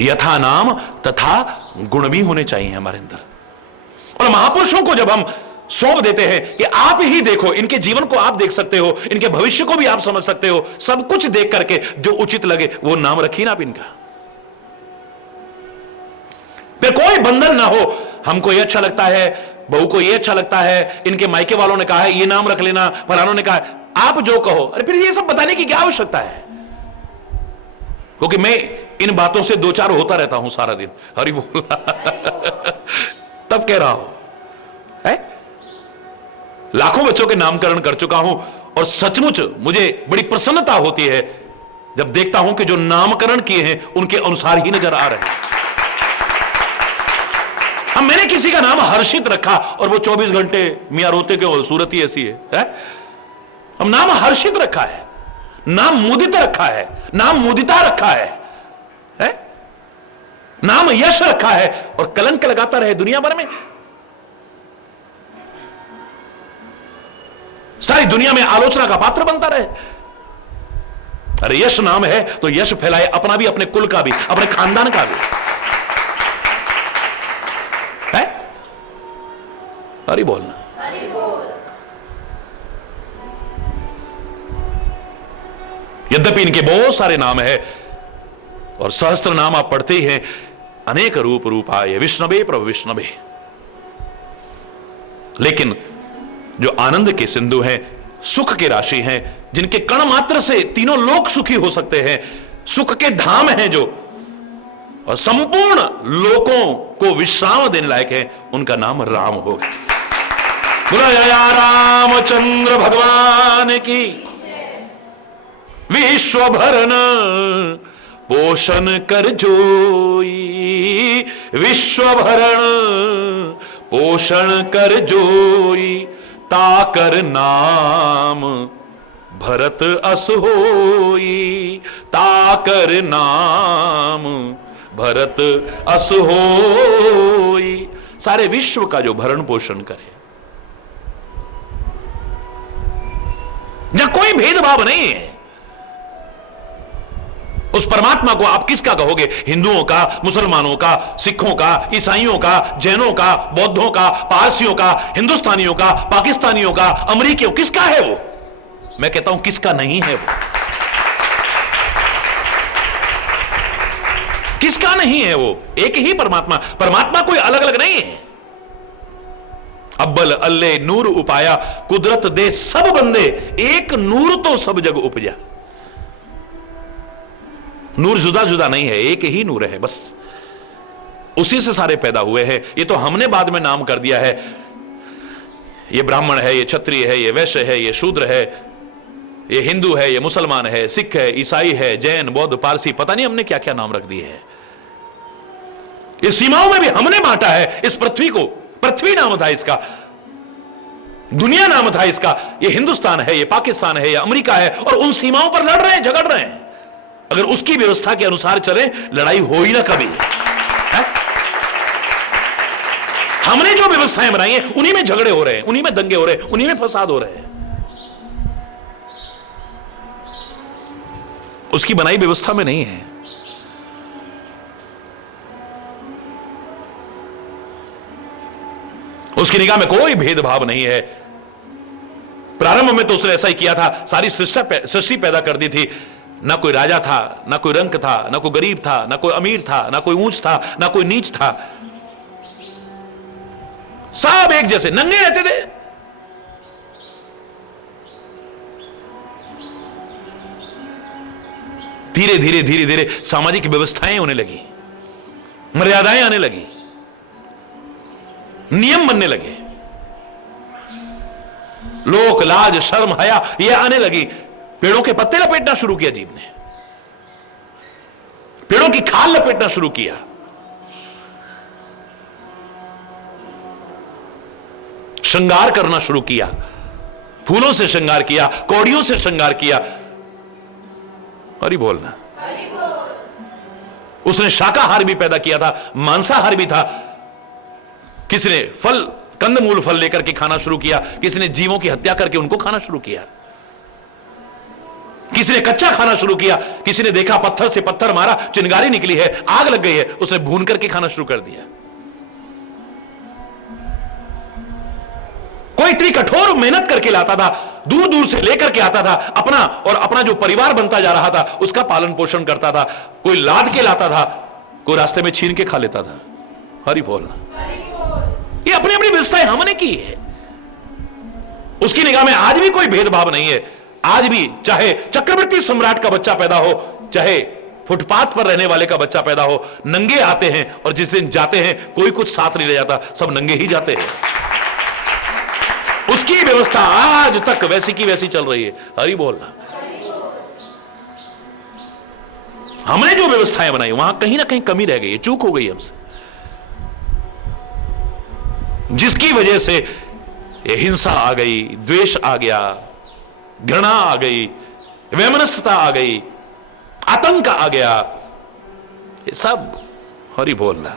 यथा नाम तथा गुण भी होने चाहिए हमारे अंदर। और महापुरुषों को जब हम सौंप देते हैं कि आप ही देखो, इनके जीवन को आप देख सकते हो, इनके भविष्य को भी आप समझ सकते हो, सब कुछ देख करके जो उचित लगे वो नाम रखिए ना आप इनका। फिर कोई बंधन ना हो, हमको ये अच्छा लगता है, बहू को ये अच्छा लगता है, इनके मायके वालों ने कहा है ये नाम रख लेना, फलानों ने कहा है, आप जो कहो। अरे फिर ये सब बताने की क्या आवश्यकता है? क्योंकि मैं इन बातों से दो चार होता रहता हूं सारा दिन। हरि बोल। तब कह रहा हूं है, लाखों बच्चों के नामकरण कर चुका हूं और सचमुच मुझे बड़ी प्रसन्नता होती है जब देखता हूं कि जो नामकरण किए हैं उनके अनुसार ही नजर आ रहे हैं। अब मैंने किसी का नाम हर्षित रखा और वो 24 घंटे मियां रोते क्यों, सूरत ही ऐसी है? हम नाम हर्षित रखा है, नाम मुदित रखा है, नाम मुदिता रखा है, नाम यश रखा है और कलंक लगाता रहे दुनिया भर में। सारी दुनिया में आलोचना का पात्र बनता रहे। अरे यश नाम है तो यश फैलाए, अपना भी, अपने कुल का भी, अपने खानदान का भी है। हरि बोलना। यद्यपि इनके बहुत सारे नाम है और सहस्त्र नाम आप पढ़ते ही हैं, अनेक रूप रूपाय विष्णवे प्रभु विष्णवे, लेकिन जो आनंद के सिंधु हैं, सुख के राशि हैं, जिनके कण मात्र से तीनों लोक सुखी हो सकते हैं, सुख के धाम हैं जो, और संपूर्ण लोकों को विश्राम देने लायक है, उनका नाम राम होगा। बोलो या रामचंद्र भगवान की। विश्व भरण पोषण कर जोई, विश्व भरण पोषण कर जोई, ताकर नाम भरत अस होई, ताकर नाम भरत अस होई। सारे विश्व का जो भरण पोषण करे, जहां कोई भेदभाव नहीं है, उस परमात्मा को आप किसका कहोगे? हिंदुओं का, मुसलमानों का, सिखों का, ईसाइयों का, जैनों का, बौद्धों का, पारसियों का, हिंदुस्तानियों का, पाकिस्तानियों का, अमेरिकियों, किसका है वो? मैं कहता हूं किसका नहीं है वो। किसका नहीं है वो? एक ही परमात्मा। परमात्मा कोई अलग अलग नहीं है। अब्बल अल्ले नूर उपाया, कुदरत दे सब बंदे, एक नूर तो सब जग उपजा। नूर जुदा जुदा नहीं है, एक ही नूर है बस, उसी से सारे पैदा हुए हैं। ये तो हमने बाद में नाम कर दिया है, ये ब्राह्मण है, ये क्षत्रिय है, ये वैश्य है, ये शूद्र है, ये हिंदू है, ये मुसलमान है, सिख है, ईसाई है, जैन, बौद्ध, पारसी, पता नहीं हमने क्या क्या नाम रख दिए हैं। इस सीमाओं में भी हमने बांटा है इस पृथ्वी को। पृथ्वी नाम था इसका, दुनिया नाम था इसका। ये हिंदुस्तान है, ये पाकिस्तान है, ये अमेरिका है, और उन सीमाओं पर लड़ रहे हैं, झगड़ रहे हैं। अगर उसकी व्यवस्था के अनुसार चले, लड़ाई हो ही ना कभी है? हमने जो व्यवस्थाएं बनाई हैं उन्हीं में झगड़े हो रहे हैं, उन्हीं में दंगे हो रहे हैं, उन्हीं में फसाद हो रहे हैं। उसकी बनाई व्यवस्था में नहीं है। उसकी निगाह में कोई भेदभाव नहीं है। प्रारंभ में तो उसने ऐसा ही किया था, सारी सृष्टि पैदा कर दी थी। ना कोई राजा था, ना कोई रंक था, ना कोई गरीब था, ना कोई अमीर था, ना कोई ऊंच था, ना कोई नीच था। सब एक जैसे नंगे रहते थे। धीरे धीरे धीरे धीरे सामाजिक व्यवस्थाएं होने लगी, मर्यादाएं आने लगी, नियम बनने लगे, लोक लाज शर्म हया ये आने लगी। पेड़ों के पत्ते लपेटना शुरू किया जीव ने, पेड़ों की खाल लपेटना शुरू किया, श्रृंगार करना शुरू किया, फूलों से श्रृंगार किया, कौड़ियों से श्रृंगार किया। हरि बोलना। उसने शाकाहार भी पैदा किया था, मांसाहार भी था। किसी ने फल कंदमूल फल लेकर के खाना शुरू किया, किसी ने जीवों की हत्या करके उनको खाना शुरू किया, किसी ने कच्चा खाना शुरू किया, किसी ने देखा पत्थर से पत्थर मारा, चिंगारी निकली है, आग लग गई है, उसने भून करके खाना शुरू कर दिया। कोई इतनी कठोर मेहनत करके लाता था, दूर दूर से लेकर के आता था, अपना जो परिवार बनता जा रहा था उसका पालन पोषण करता था। कोई लाद के लाता था, कोई रास्ते में छीन के खा लेता था। हरि बोलना। ये अपनी अपनी व्यवस्थाएं हमने की है। उसकी निगाह में आज भी कोई भेदभाव नहीं है। आज भी चाहे चक्रवर्ती सम्राट का बच्चा पैदा हो, चाहे फुटपाथ पर रहने वाले का बच्चा पैदा हो, नंगे आते हैं और जिस दिन जाते हैं कोई कुछ साथ नहीं ले जाता, सब नंगे ही जाते हैं। उसकी व्यवस्था आज तक वैसी की वैसी चल रही है। हरि बोलना। हमने जो व्यवस्थाएं बनाई वहां कहीं ना कहीं कमी रह गई है, चूक हो गई हमसे, जिसकी वजह से ये हिंसा आ गई, द्वेष आ गया, घृणा आ गई, वैमनस्यता आ गई, आतंक आ गया। ये सब हरि बोलना।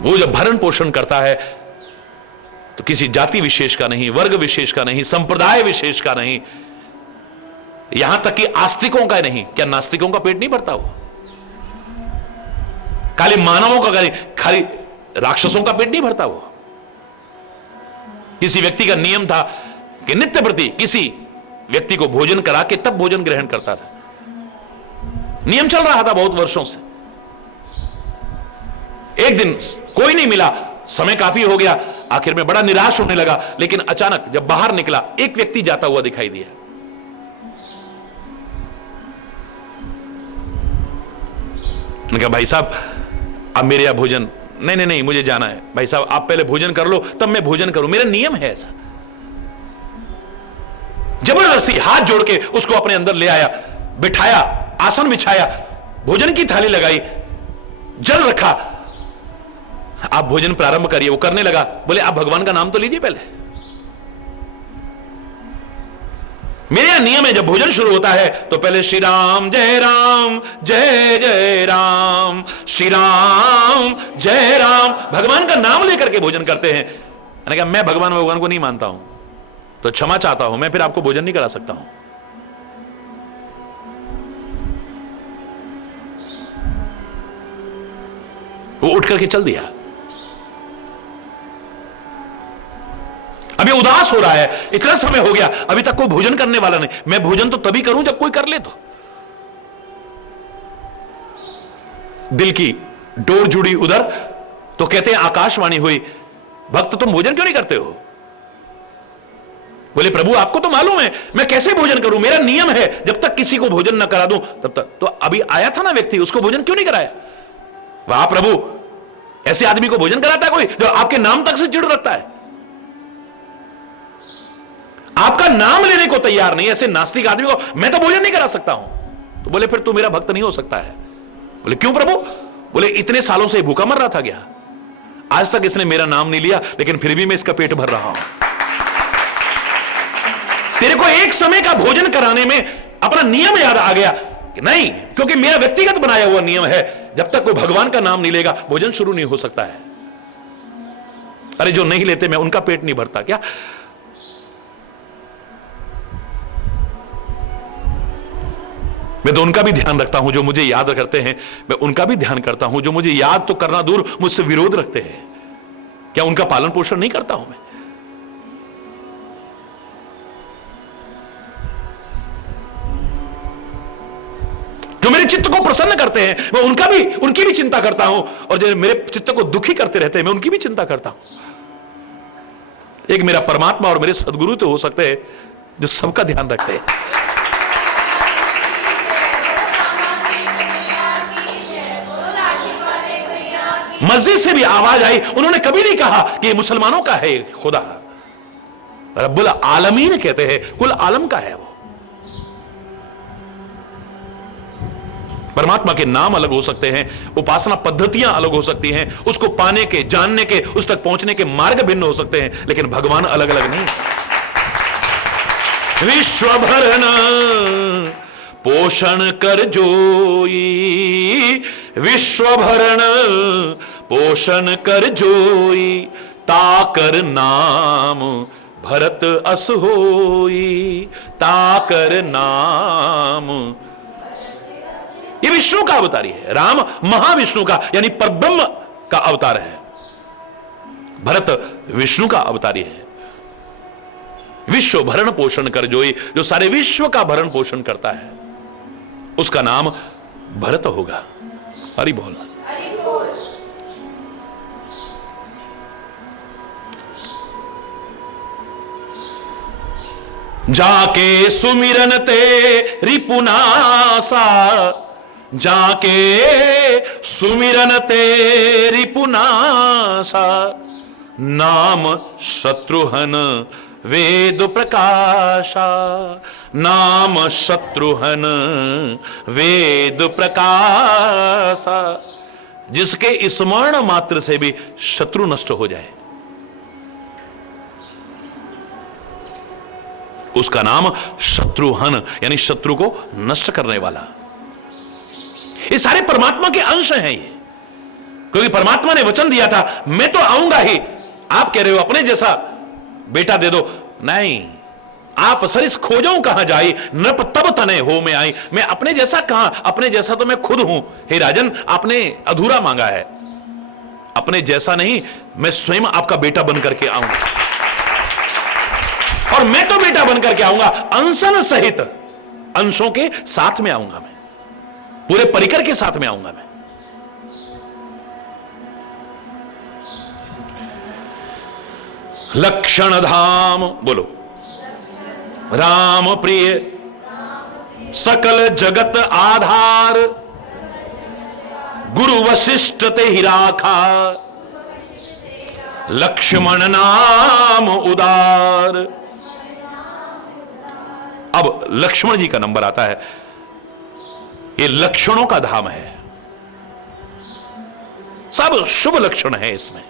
वो जब भरण पोषण करता है तो किसी जाति विशेष का नहीं, वर्ग विशेष का नहीं, संप्रदाय विशेष का नहीं, यहां तक कि आस्तिकों का नहीं। क्या नास्तिकों का पेट नहीं भरता? वो खाली मानवों का नहीं, खाली राक्षसों का पेट नहीं भरता। वो किसी व्यक्ति का नियम था कि नित्य प्रति किसी व्यक्ति को भोजन करा के तब भोजन ग्रहण करता था। नियम चल रहा था बहुत वर्षों से। एक दिन कोई नहीं मिला, समय काफी हो गया, आखिर में बड़ा निराश होने लगा। लेकिन अचानक जब बाहर निकला, एक व्यक्ति जाता हुआ दिखाई दिया। उन्होंने कहा, भाई साहब अब मेरे यहां भोजन नहीं, मुझे जाना है। भाई साहब आप पहले भोजन कर लो तब मैं भोजन करूं, मेरा नियम है ऐसा। जबरदस्ती हाथ जोड़ के उसको अपने अंदर ले आया, बिठाया, आसन बिछाया, भोजन की थाली लगाई, जल रखा, आप भोजन प्रारंभ करिए। वो करने लगा। बोले आप भगवान का नाम तो लीजिए पहले। मेरे यहां नियम है, जब भोजन शुरू होता है तो पहले श्री राम जय जय राम, श्री राम जय राम, भगवान का नाम लेकर के भोजन करते हैं। मैंने कहा मैं भगवान को नहीं मानता हूं तो क्षमा चाहता हूं, मैं फिर आपको भोजन नहीं करा सकता हूं। वो उठ करके चल दिया। अभी उदास हो रहा है, इतना समय हो गया अभी तक कोई भोजन करने वाला नहीं। मैं भोजन तो तभी करूं जब कोई कर ले। तो दिल की डोर जुड़ी उधर तो कहते हैं आकाशवाणी हुई, भक्त तुम भोजन क्यों नहीं करते हो? बोले प्रभु आपको तो मालूम है मैं कैसे भोजन करूं, मेरा नियम है जब तक किसी को भोजन ना करा दूं तब तक। तो अभी आया था ना व्यक्ति, उसको भोजन क्यों नहीं कराया? वाह प्रभु, ऐसे आदमी को भोजन कराता है कोई जो आपके नाम तक से चिढ़ रखता है, आपका नाम लेने को तैयार नहीं? ऐसे नास्तिक आदमी को मैं तो भोजन नहीं करा सकता हूं। तो बोले फिर तू मेरा भक्त नहीं हो सकता है। बोले क्यों प्रभु? बोले इतने सालों से भूखा मर रहा था क्या? आज तक इसने मेरा नाम नहीं लिया लेकिन फिर भी मैं इसका पेट भर रहा हूं। तेरे को एक समय का भोजन कराने में अपना नियम याद आ गया, कि नहीं, क्योंकि मेरा व्यक्तिगत बनाया हुआ नियम है, जब तक कोई भगवान का नाम नहीं लेगा भोजन शुरू नहीं हो सकता है। अरे जो नहीं लेते मैं उनका पेट नहीं भरता क्या? मैं तो उनका भी ध्यान रखता हूं जो मुझे याद करते हैं, मैं उनका भी ध्यान करता हूं जो मुझे याद तो करना दूर मुझसे विरोध रखते हैं। क्या उनका पालन पोषण नहीं करता हूं मैं? जो मेरे चित्त को प्रसन्न करते हैं मैं उनकी भी चिंता करता हूं, और जो मेरे चित्त को दुखी करते रहते हैं मैं उनकी भी चिंता करता हूं। एक मेरा परमात्मा और मेरे सदगुरु तो हो सकते हैं जो सबका ध्यान रखते हैं। मस्जिद से भी आवाज आई, उन्होंने कभी नहीं कहा कि ये मुसलमानों का है खुदा। रब्बुल आलमीन कहते हैं, कुल आलम का है वो। परमात्मा के नाम अलग हो सकते हैं, उपासना पद्धतियां अलग हो सकती हैं, उसको पाने के, जानने के, उस तक पहुंचने के मार्ग भिन्न हो सकते हैं, लेकिन भगवान अलग अलग नहीं है। विश्वभरण पोषण कर जोई, विश्वभरण पोषण कर जोई, ताकर नाम भरत अस होई, ताकर नाम। ये विष्णु का अवतारी है, राम महाविष्णु का यानी परब्रह्म का अवतार है, भरत विष्णु का अवतारी है। विश्व भरण पोषण कर जोई, जो सारे विश्व का भरण पोषण करता है उसका नाम भरत होगा। हरि बोल। जाके सुमिरन ते रिपुनासा, जाके सुमिरन ते रिपुनासा, नाम शत्रुहन वेद प्रकाशा, नाम शत्रुहन वेद प्रकाशा। जिसके स्मरण मात्र से भी शत्रु नष्ट हो जाए उसका नाम शत्रुहन यानी शत्रु को नष्ट करने वाला। ये सारे परमात्मा के अंश हैं ये, क्योंकि परमात्मा ने वचन दिया था मैं तो आऊंगा ही। आप कह रहे हो अपने जैसा बेटा दे दो, नहीं, आप सरिस खोजो कहां जाई, नृप तब तने हो में आई। मैं अपने जैसा कहां, अपने जैसा तो मैं खुद हूं। हे राजन, आपने अधूरा मांगा है, अपने जैसा नहीं, मैं स्वयं आपका बेटा बनकर के आऊंगा। और मैं तो बेटा बनकर के आऊंगा अंशन सहित, अंशों के साथ में आऊंगा मैं, पूरे परिकर के साथ में आऊंगा मैं। लक्षण धाम बोलो, राम प्रिय सकल जगत आधार, गुरु वशिष्ठ ते ही राखा, लक्ष्मण नाम उदार। अब लक्ष्मण जी का नंबर आता है, ये लक्षणों का धाम है, सब शुभ लक्षण है इसमें।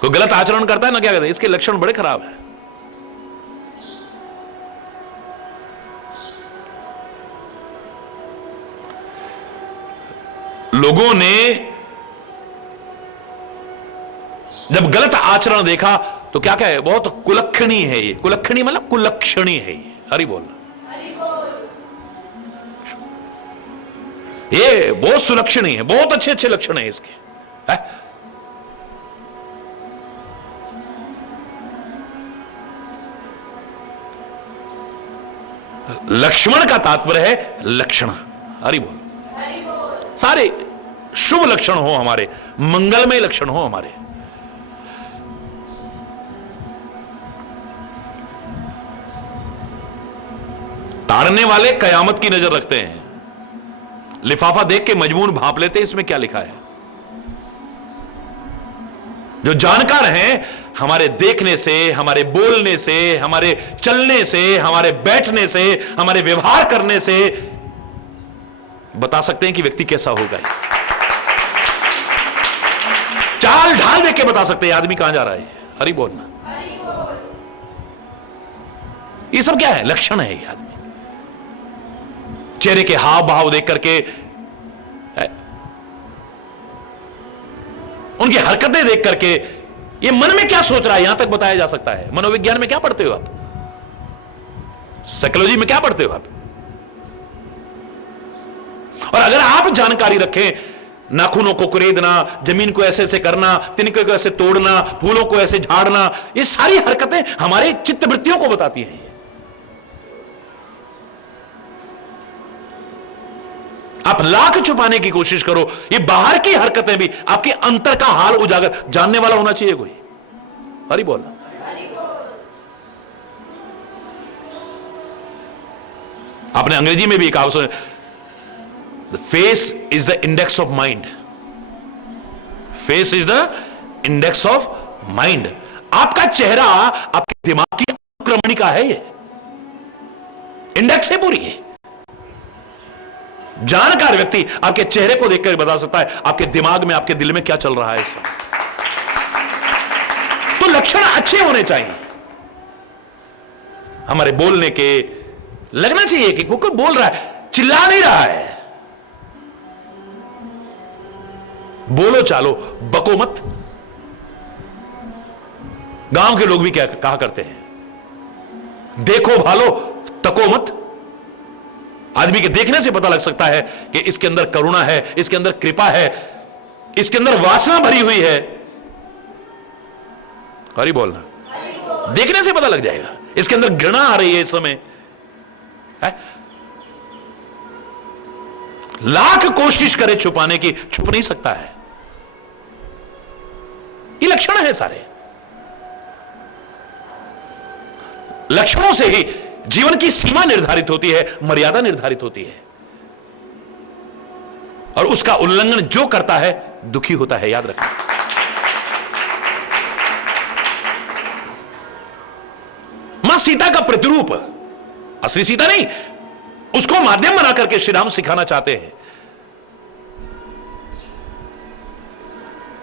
कोई गलत आचरण करता है ना, क्या कहते हैं, इसके लक्षण बड़े खराब हैं। लोगों ने जब गलत आचरण देखा तो क्या कहे, बहुत कुलक्षणी है ये। कुलक्षणी मतलब कुलक्षणी है ये। हरि बोल। ये बहुत सुलक्षणी है, बहुत अच्छे अच्छे लक्षण है इसके है? लक्ष्मण का तात्पर्य है लक्षण। हरि बोल। सारे शुभ लक्षण हो हमारे, मंगलमय लक्षण हो हमारे। ताड़ने वाले कयामत की नजर रखते हैं, लिफाफा देख के मजमून भांप लेते हैं इसमें क्या लिखा है। जो जानकार हैं, हमारे देखने से, हमारे बोलने से, हमारे चलने से, हमारे बैठने से, हमारे व्यवहार करने से बता सकते हैं कि व्यक्ति कैसा होगा। चाल ढाल देख के बता सकते हैं आदमी कहां जा रहा है। हरि बोलना, ये सब क्या है, लक्षण है ये आदमी। चेहरे के हाव भाव देख करके, उनकी हरकतें देख करके ये मन में क्या सोच रहा है यहां तक बताया जा सकता है। मनोविज्ञान में क्या पढ़ते हो आप, साइकोलॉजी में क्या पढ़ते हो आप? और अगर आप जानकारी रखें, नाखूनों को कुरेदना, जमीन को ऐसे ऐसे करना, तिनके को ऐसे तोड़ना, फूलों को ऐसे झाड़ना, ये सारी हरकतें हमारे चित्तवृत्तियों को बताती हैं। आप लाख छुपाने की कोशिश करो, ये बाहर की हरकतें भी आपके अंतर का हाल उजागर जानने वाला होना चाहिए कोई। हरि बोल। आपने अंग्रेजी में भी कहा, the face is the index of mind. Face is the index of mind. आपका चेहरा आपके दिमाग की अनुक्रमणिका है, ये इंडेक्स है पूरी है। जानकार व्यक्ति आपके चेहरे को देखकर बता सकता है आपके दिमाग में, आपके दिल में क्या चल रहा है। इस तो लक्षण अच्छे होने चाहिए हमारे बोलने के। लगना चाहिए कि वो कोई बोल रहा है, चिल्ला नहीं रहा है। बोलो चालो, बको मत। गांव के लोग भी क्या कहा करते हैं, देखो भालो तको मत। आदमी के देखने से पता लग सकता है कि इसके अंदर करुणा है, इसके अंदर कृपा है, इसके अंदर वासना भरी हुई है। हरि बोलना, देखने से पता लग जाएगा। इसके अंदर घृणा आ रही है इस समय है? लाख कोशिश करे छुपाने की, छुप नहीं सकता है। ये लक्षण है सारे। लक्षणों से ही जीवन की सीमा निर्धारित होती है, मर्यादा निर्धारित होती है, और उसका उल्लंघन जो करता है दुखी होता है। याद रखें। मां सीता का प्रतिरूप, असली सीता नहीं, उसको माध्यम बना करके श्री राम सिखाना चाहते हैं।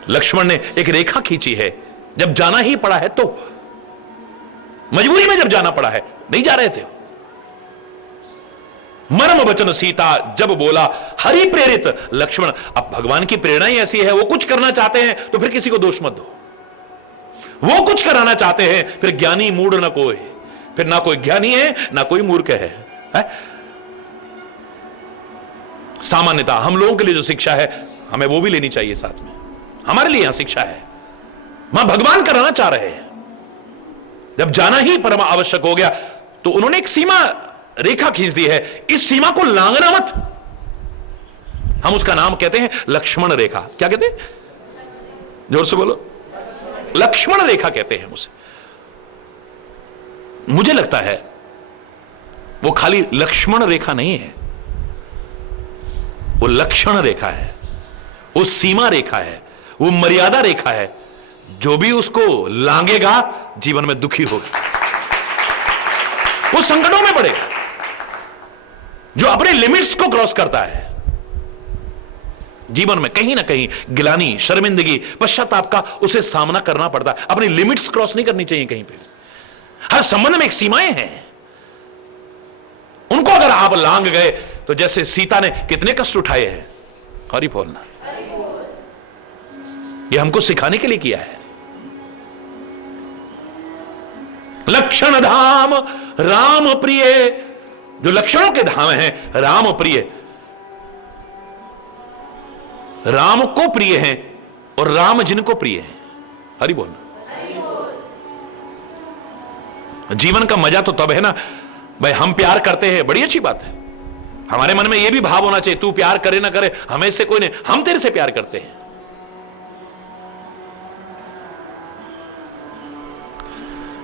लक्ष्मण ने एक रेखा खींची है, जब जाना ही पड़ा है तो, मजबूरी में जब जाना पड़ा है, नहीं जा रहे थे। मर्म वचन सीता जब बोला, हरि प्रेरित लक्ष्मण। अब भगवान की प्रेरणा ही ऐसी है, वो कुछ करना चाहते हैं तो फिर किसी को दोष मत दो। वो कुछ कराना चाहते हैं, फिर ज्ञानी मूढ़ न कोई, फिर ना कोई ज्ञानी है ना कोई मूर्ख है? सामान्यता हम लोगों के लिए जो शिक्षा है, हमें वो भी लेनी चाहिए साथ में। हमारे लिए यहां शिक्षा है, मां भगवान कराना चाह रहे हैं। जब जाना ही परम आवश्यक हो गया तो उन्होंने एक सीमा रेखा खींच दी है, इस सीमा को लांघना मत। हम उसका नाम कहते हैं लक्ष्मण रेखा। क्या कहते हैं? जोर से बोलो। लक्ष्मण रेखा कहते हैं उसे। मुझे लगता है वो खाली लक्ष्मण रेखा नहीं है, वो लक्षण रेखा है, वो सीमा रेखा है, वो मर्यादा रेखा है। जो भी उसको लांघेगा जीवन में दुखी होगा, वो संकटों में पड़ेगा। जो अपने लिमिट्स को क्रॉस करता है, जीवन में कहीं ना कहीं गिलानी, शर्मिंदगी, पश्चाताप का उसे सामना करना पड़ता है। अपनी लिमिट्स क्रॉस नहीं करनी चाहिए कहीं पे। हर संबंध में एक सीमाएं हैं, उनको अगर आप लांघ गए तो जैसे सीता ने कितने कष्ट उठाए हैं। हरि बोलना। ये हमको सिखाने के लिए किया है। लक्षण धाम राम प्रिय, जो लक्षणों के धाम हैं राम प्रिय, राम को प्रिय हैं और राम जिनको प्रिय हैं। हरि बोल। जीवन का मजा तो तब है ना भाई, हम प्यार करते हैं, बड़ी अच्छी बात है। हमारे मन में यह भी भाव होना चाहिए, तू प्यार करे ना करे हमें से कोई नहीं, हम तेरे से प्यार करते हैं।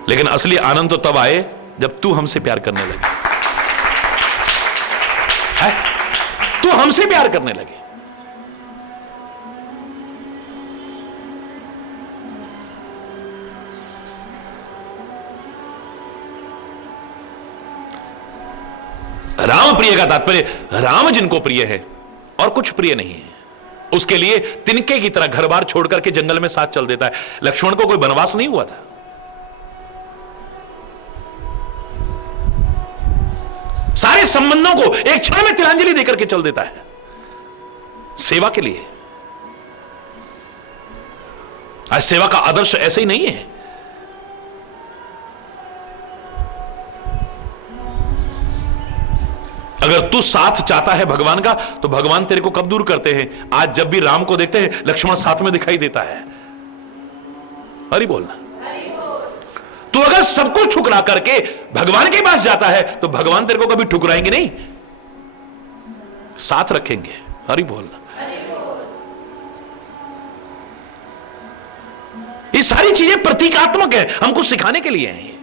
लेकिन असली आनंद तो तब आए जब तू हमसे प्यार करने लगे, है? तू हमसे प्यार करने लगे। राम प्रिय का तात्पर्य राम जिनको प्रिय है और कुछ प्रिय नहीं है, उसके लिए तिनके की तरह घर बार छोड़ करके जंगल में साथ चल देता है। लक्ष्मण को कोई वनवास नहीं हुआ था, सारे संबंधों को एक क्षण में तिलांजलि देकर के चल देता है सेवा के लिए। आज सेवा का आदर्श ऐसे ही नहीं है। अगर तू साथ चाहता है भगवान का तो भगवान तेरे को कब दूर करते हैं? आज जब भी राम को देखते हैं लक्ष्मण साथ में दिखाई देता है। हरि बोलना। तू अगर सबको ठुकरा करके भगवान के पास जाता है तो भगवान तेरे को कभी ठुकराएंगे नहीं, साथ रखेंगे। हरि बोलना। ये सारी चीजें प्रतीकात्मक है, हमको सिखाने के लिए हैं।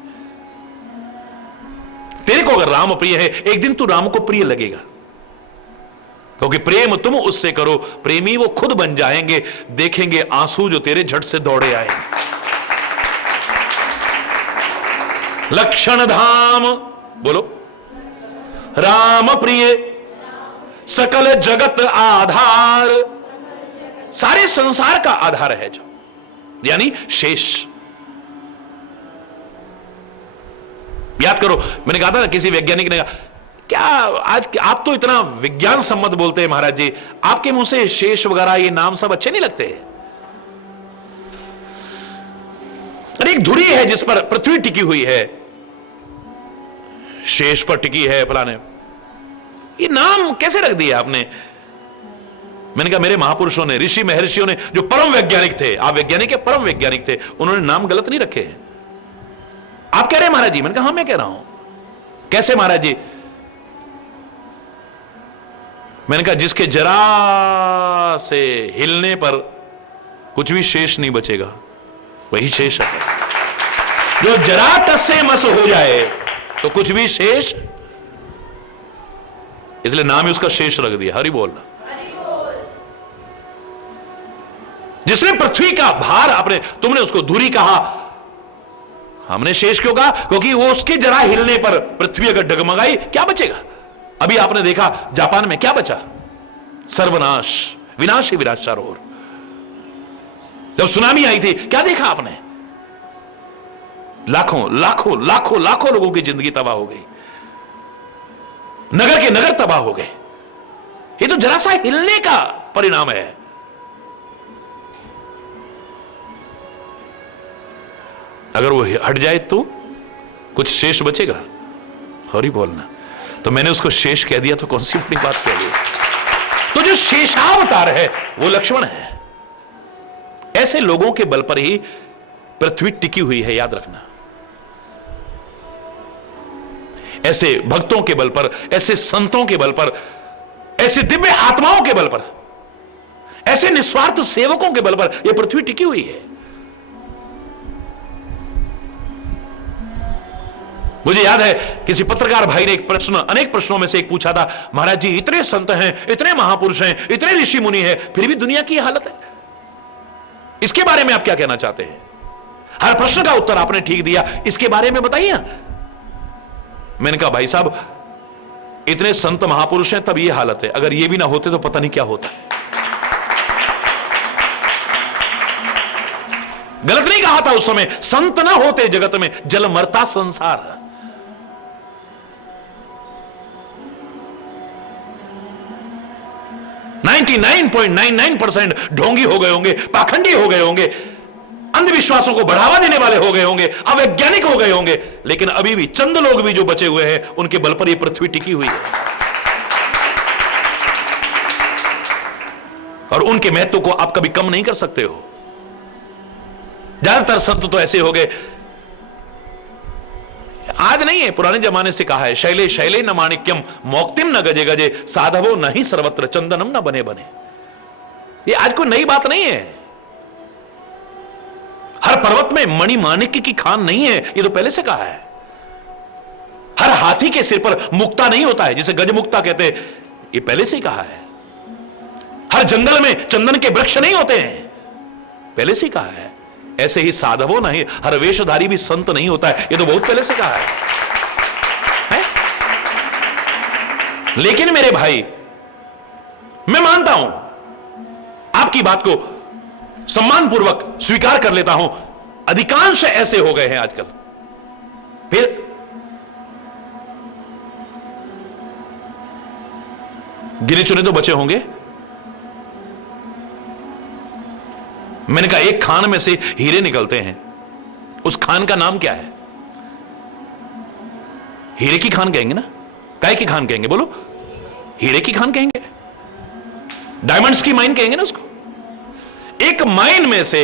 तेरे को अगर राम प्रिय है, एक दिन तू राम को प्रिय लगेगा, क्योंकि प्रेम तुम उससे करो प्रेमी वो खुद बन जाएंगे, देखेंगे आंसू जो तेरे झट से दौड़े आएंगे। लक्षण धाम बोलो, राम प्रिय सकल जगत आधार, सारे संसार का आधार है जो, यानी शेष। याद करो, मैंने कहा था ना, किसी वैज्ञानिक ने कहा क्या आज आप तो इतना विज्ञान सम्मत बोलते हैं महाराज जी, आपके मुंह से शेष वगैरह ये नाम सब अच्छे नहीं लगते? अरे एक धुरी है जिस पर पृथ्वी टिकी हुई है, शेष पर टिकी है फलाने, ये नाम कैसे रख दिया आपने? मैंने कहा मेरे महापुरुषों ने, ऋषि महर्षियों ने, जो परम वैज्ञानिक थे, आप वैज्ञानिक है, परम वैज्ञानिक थे, उन्होंने नाम गलत नहीं रखे हैं। आप कह रहे हैं महाराज जी? मैंने कहा हाँ मैं कह रहा हूं। कैसे महाराज जी? मैंने कहा जिसके जरा से हिलने पर कुछ भी शेष नहीं बचेगा वही शेष है। जो जरा टस से मस हो जाए तो कुछ भी शेष, इसलिए नाम ही उसका शेष रख दिया। हरि बोलना। जिसने पृथ्वी का भार, आपने तुमने उसको धुरी कहा, हमने शेष क्यों कहा? क्योंकि वो उसके जरा हिलने पर पृथ्वी अगर डगमगाई क्या बचेगा? अभी आपने देखा जापान में क्या बचा? सर्वनाश, विनाश ही विनाश चारों ओर। जब सुनामी आई थी क्या देखा आपने? लाखों लाखों लाखों लाखों लोगों की जिंदगी तबाह हो गई, नगर के नगर तबाह हो गए। ये तो जरा सा हिलने का परिणाम है। अगर वो हट जाए तो कुछ शेष बचेगा। हरि बोलना। तो मैंने उसको शेष कह दिया तो कौन सी बड़ी बात कह दी? तो जो शेषावतार है वो लक्ष्मण है। ऐसे लोगों के बल पर ही पृथ्वी टिकी हुई है, याद रखना। ऐसे भक्तों के बल पर, ऐसे संतों के बल पर, ऐसे दिव्य आत्माओं के बल पर, ऐसे निस्वार्थ सेवकों के बल पर यह पृथ्वी टिकी हुई है। मुझे याद है किसी पत्रकार भाई ने एक प्रश्न, अनेक प्रश्नों में से एक पूछा था, महाराज जी इतने संत हैं, इतने महापुरुष हैं, इतने ऋषि मुनि हैं, फिर भी दुनिया की हालत है, इसके बारे में आप क्या कहना चाहते हैं? हर प्रश्न का उत्तर आपने ठीक दिया, इसके बारे में बताइए। मैंने कहा भाई साहब इतने संत महापुरुष हैं तब ये हालत है, अगर ये भी ना होते तो पता नहीं क्या होता। गलत नहीं कहा था उस समय, संत ना होते जगत में जल मरता संसार। 99.99% ढोंगी हो गए होंगे, पाखंडी हो गए होंगे, अंधविश्वासों को बढ़ावा देने वाले हो गए होंगे, अवैज्ञानिक हो गए होंगे, लेकिन अभी भी चंद लोग भी जो बचे हुए हैं उनके बल पर यह पृथ्वी टिकी हुई है। और उनके महत्व को आप कभी कम नहीं कर सकते हो। ज्यादातर संत तो ऐसे हो गए, आज नहीं है, पुराने जमाने से कहा है, शैले शैले न माणिक्यम मौक्तिम न गजे गजे साधवो नहीं सर्वत्र चंदनम न बने बने। ये आज कोई नई बात नहीं है। हर पर्वत में मणि माणिक्य की खान नहीं है, ये तो पहले से कहा है। हर हाथी के सिर पर मुक्ता नहीं होता है, जिसे गजमुक्ता कहते हैं, ये पहले से ही कहा है। हर जंगल में चंदन के वृक्ष नहीं होते हैं, पहले से ही कहा है। ऐसे ही साधवो नहीं, हर वेशधारी भी संत नहीं होता है, ये तो बहुत पहले से कहा है? लेकिन मेरे भाई, मैं मानता हूं, आपकी बात को सम्मानपूर्वक स्वीकार कर लेता हूं, अधिकांश ऐसे हो गए हैं आजकल। फिर गिने चुने तो बचे होंगे। मैंने कहा एक खान में से हीरे निकलते हैं, उस खान का नाम क्या है? हीरे की खान कहेंगे ना? काय की खान कहेंगे? बोलो, हीरे की खान कहेंगे, डायमंड्स की माइन कहेंगे ना उसको। एक माइन में से,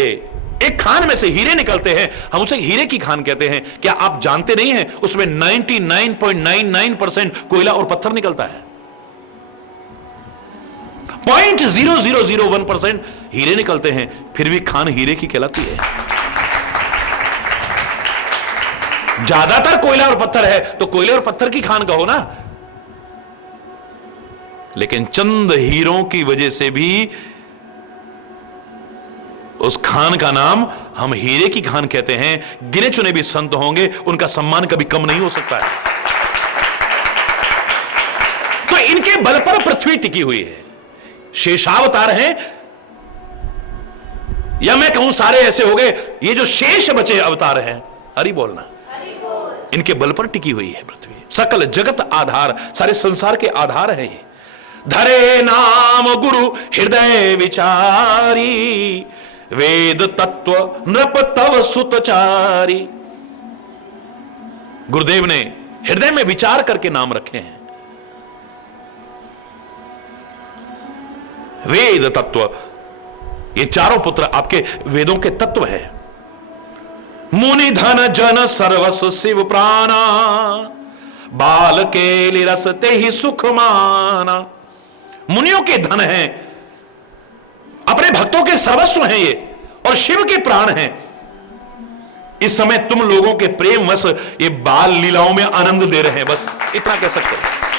एक खान में से हीरे निकलते हैं, हम उसे हीरे की खान कहते हैं। क्या आप जानते नहीं हैं उसमें 99.99% कोयला और पत्थर निकलता है, 0.0001% हीरे निकलते हैं, फिर भी खान हीरे की कहलाती है। ज्यादातर कोयला और पत्थर है तो कोयले और पत्थर की खान कहो ना, लेकिन चंद हीरों की वजह से भी उस खान का नाम हम हीरे की खान कहते हैं। गिने चुने भी संत होंगे, उनका सम्मान कभी कम नहीं हो सकता है। तो इनके बल पर पृथ्वी टिकी हुई है। शेषावतार हैं, या मैं कहूं सारे ऐसे हो गए, ये जो शेष बचे अवतार हैं, हरि बोलना, इनके बल पर टिकी हुई है पृथ्वी। सकल जगत आधार, सारे संसार के आधार है ये। धरे नाम गुरु हृदय विचारी, वेद तत्व नृप तव सुतचारी। गुरुदेव ने हृदय में विचार करके नाम रखे हैं। वेद तत्व, ये चारों पुत्र आपके वेदों के तत्व है। मुनि धन जन सर्वस्व शिव प्राणा, बाल के लिरस ते ही सुख माना। मुनियों के धन हैं, अपने भक्तों के सर्वस्व हैं ये, और शिव के प्राण हैं। इस समय तुम लोगों के प्रेम वश ये बाल लीलाओं में आनंद दे रहे हैं, बस इतना कह सकते हैं।